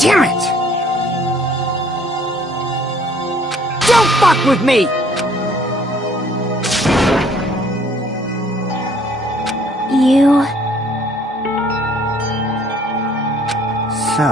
Damn it! Don't fuck with me! You... So...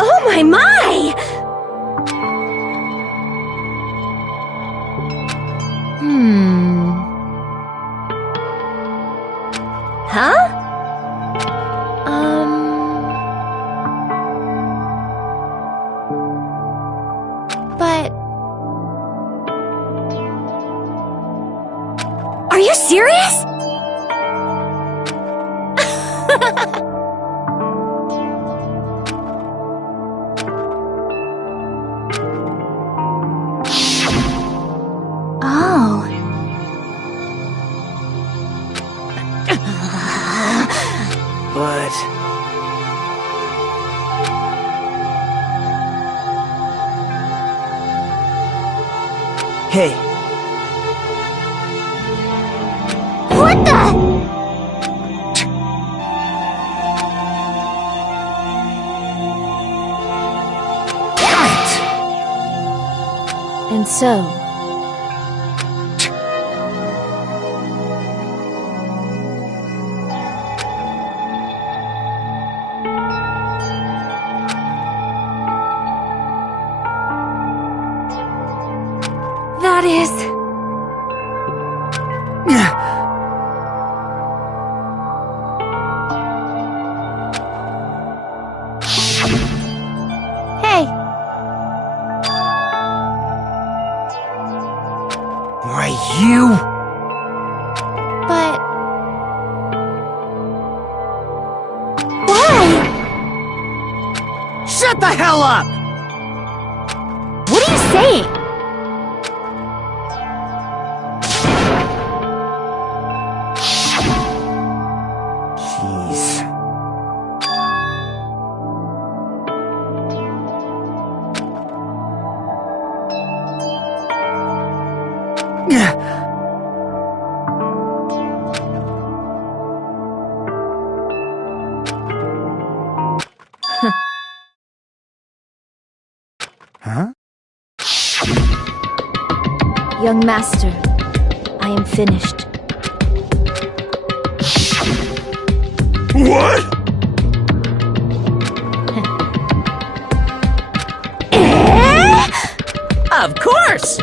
Oh my my! Huh? But... Are you serious? Oh. But... Hey, What the? And so... That is... Hey! why you? But... Why? Shut the hell up! What are you saying? Jeez. Huh? Young master, I am finished. What? Of course!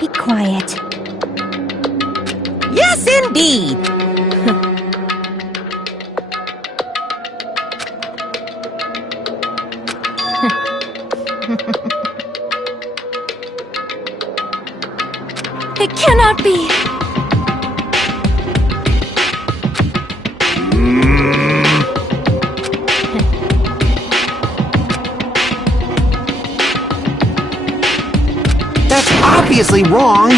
Be quiet. Yes, indeed! It cannot be! That's obviously wrong!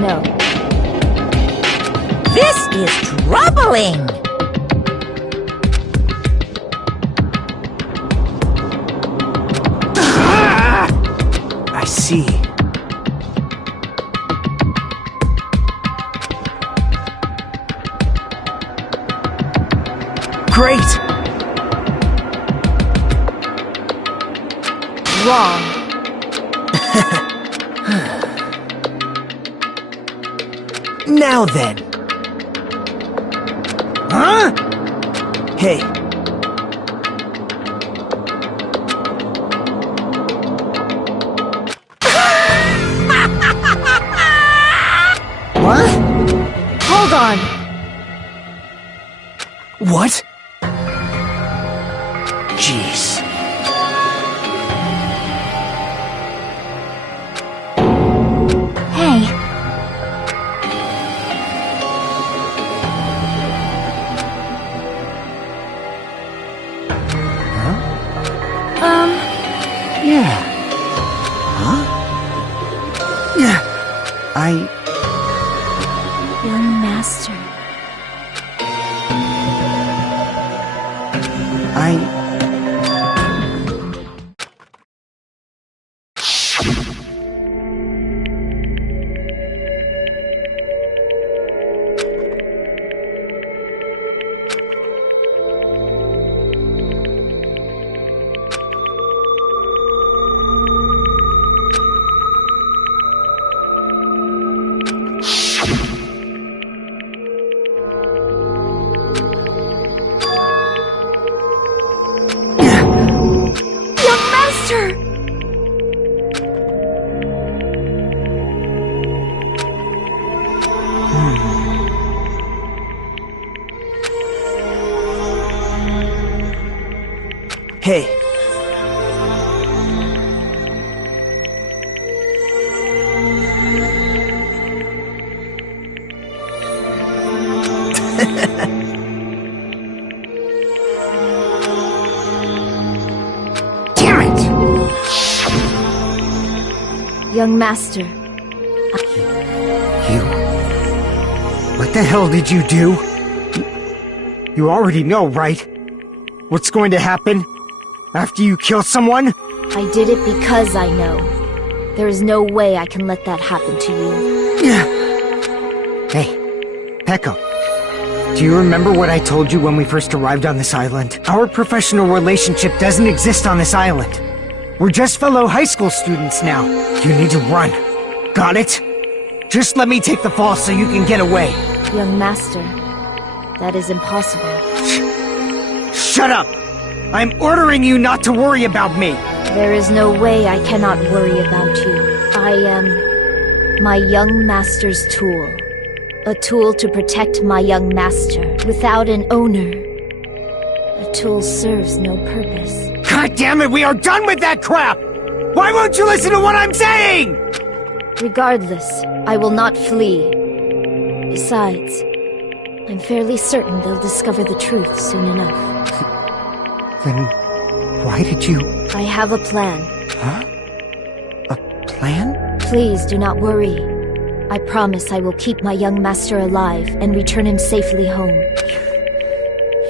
No. This is troubling! I see. great! Wrong. Now then. Huh? Hey. What? Hold on. What? Jeez. Hey, Yeah. Huh? Yeah. young master. Young master! Hey. Damn it! Young master. You? What the hell did you do? You already know, right? What's going to happen after you kill someone? I did it because I know. There is no way I can let that happen to you. Hey, Pekka. Do you remember what I told you when we first arrived on this island? Our professional relationship doesn't exist on this island. We're just fellow high school students now. You need to run. Got it? Just let me take the fall so you can get away. Young master, that is impossible. Shut up! I'm ordering you not to worry about me! There is no way I cannot worry about you. I am my young master's tool. A tool to protect my young master without an owner. A tool serves no purpose. God damn it, we are done with that crap! Why won't you listen to what I'm saying? Regardless, I will not flee. Besides, I'm fairly certain they'll discover the truth soon enough. Then why did you... I have a plan. Huh? A plan? Please do not worry. I promise I will keep my young master alive and return him safely home.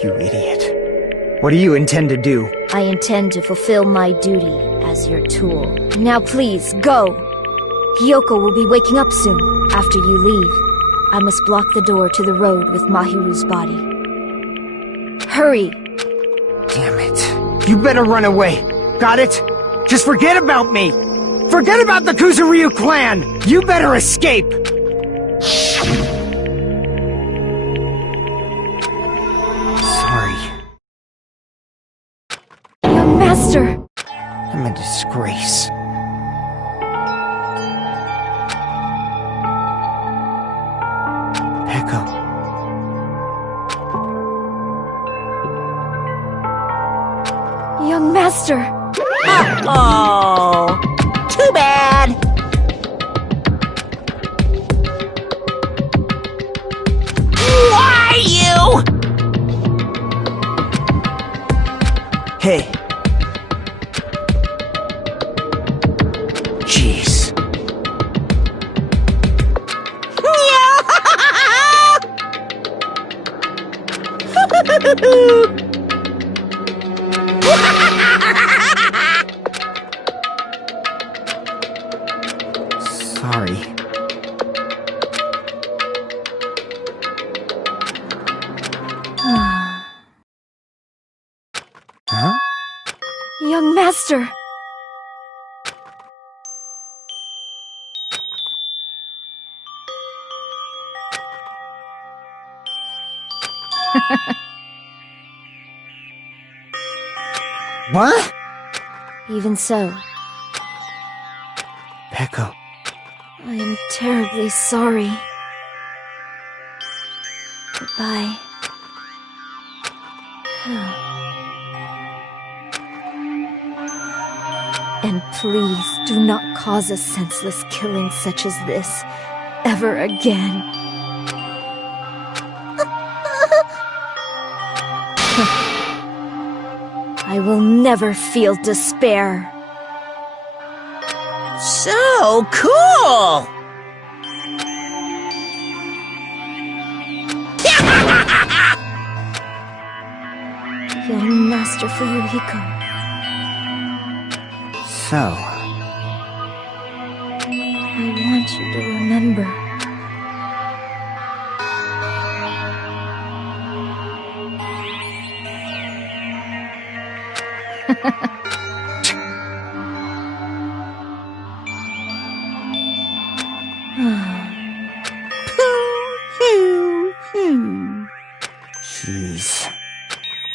You idiot. What do you intend to do? I intend to fulfill my duty as your tool. Now please, go! Hiyoko will be waking up soon, after you leave. I must block the door to the road with Mahiru's body. Hurry! Damn it. You better run away. Got it? Just forget about me! Forget about the Kuzuryu clan! You better escape! Sorry. Young master! I'm a disgrace. Pekka. Young master! Oh, too bad. Why you? Hey. Jeez. Sorry. What? Even so, Peko. I am terribly sorry. Goodbye. And please do not cause a senseless killing such as this ever again. I will never feel despair. So cool! Young Master Fuyuhiko. So, I want you to remember. jeez.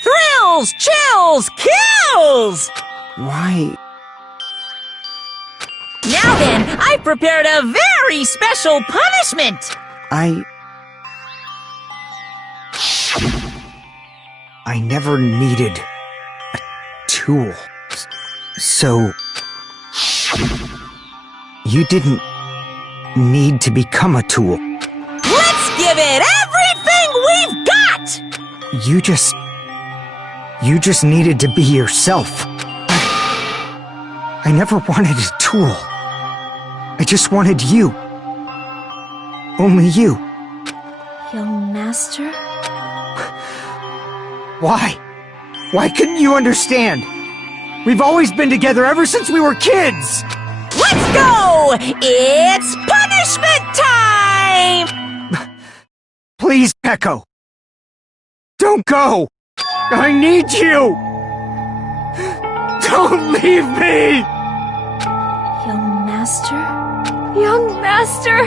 Thrills, chills, kills! Why? Now then, I've prepared a very special punishment! I never needed a tool. So, you didn't need to become a tool. Let's give it everything we've got! You just needed to be yourself. I never wanted a tool. I just wanted you. Only you. Young Master? Why? Why couldn't you understand? We've always been together ever since we were kids! Let's go! It's punishment time! Please, Peko. Don't go! I need you! Don't leave me! Young Master? Young Master!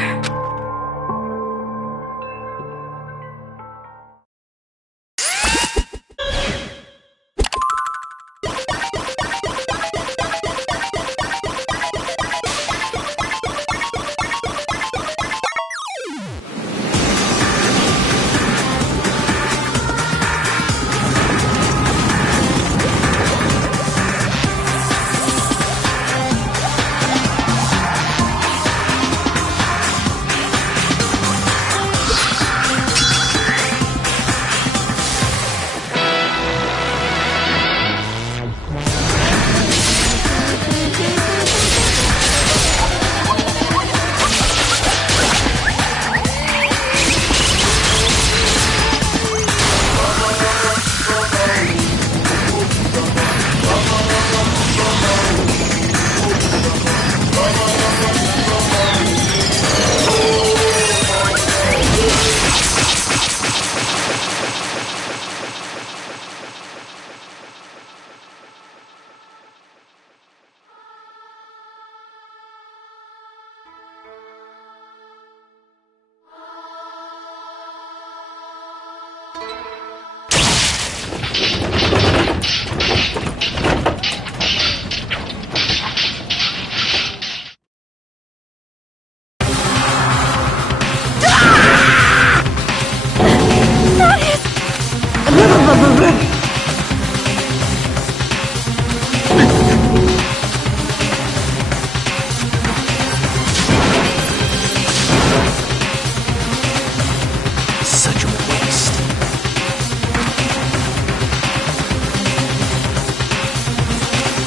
Such a waste.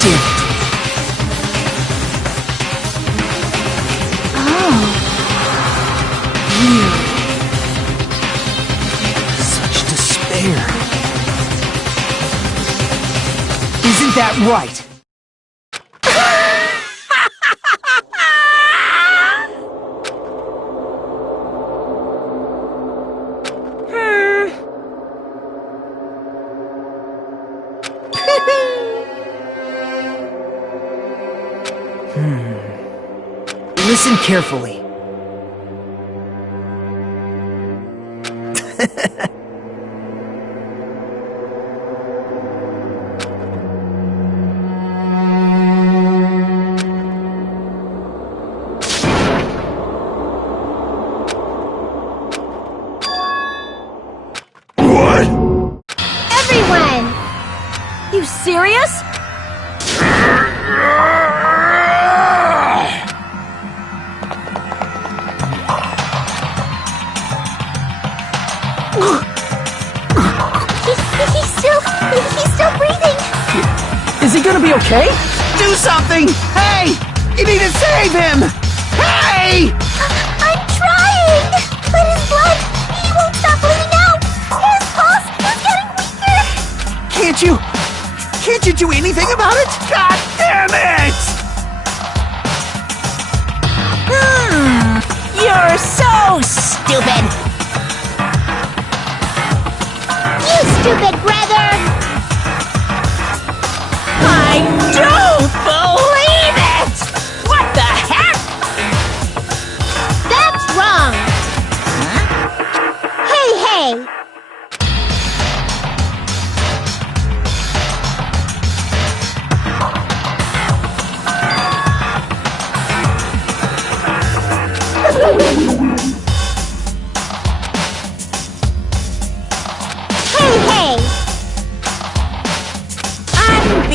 Damn it. Such despair. Isn't that right? Listen carefully. You need to save him! Hey! I'm trying! But his blood, he won't stop bleeding out! His pulse is getting weaker! Can't you do anything about it? God damn it! You're so stupid! You stupid brother! I don't believe it! What the heck? That's wrong! Hey! Hey!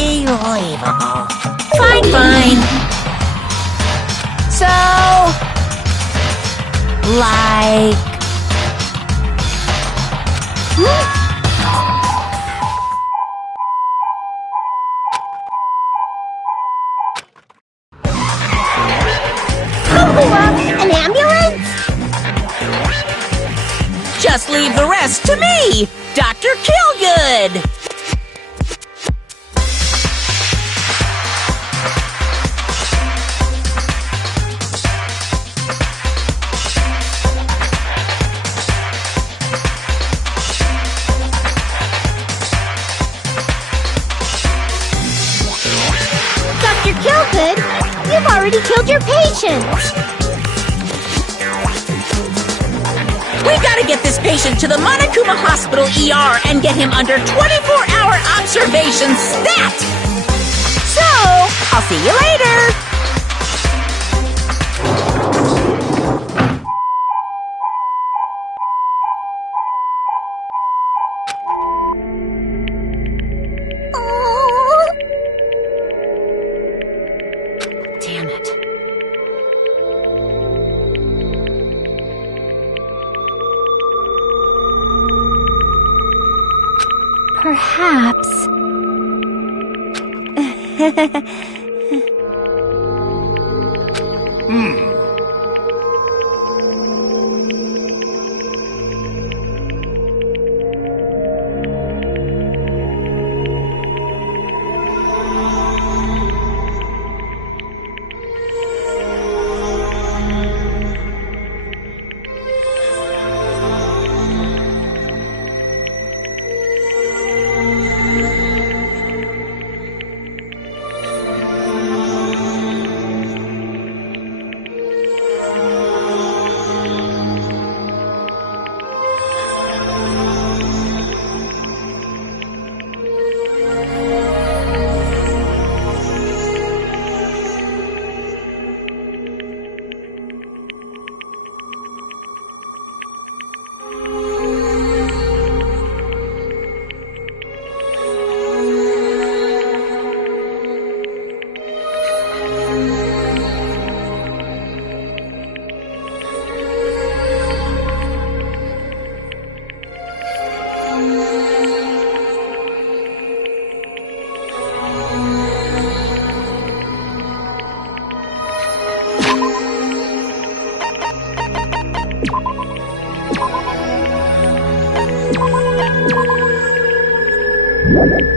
Unbelievable. Fine. So, like... An ambulance? Just leave the rest to me, Dr. Killgood! Dr. Killgood, you've already killed your patient! We've got to get this patient to the Monokuma Hospital ER and get him under 24-hour observation stat! So, I'll see you later! Damn it. Perhaps. You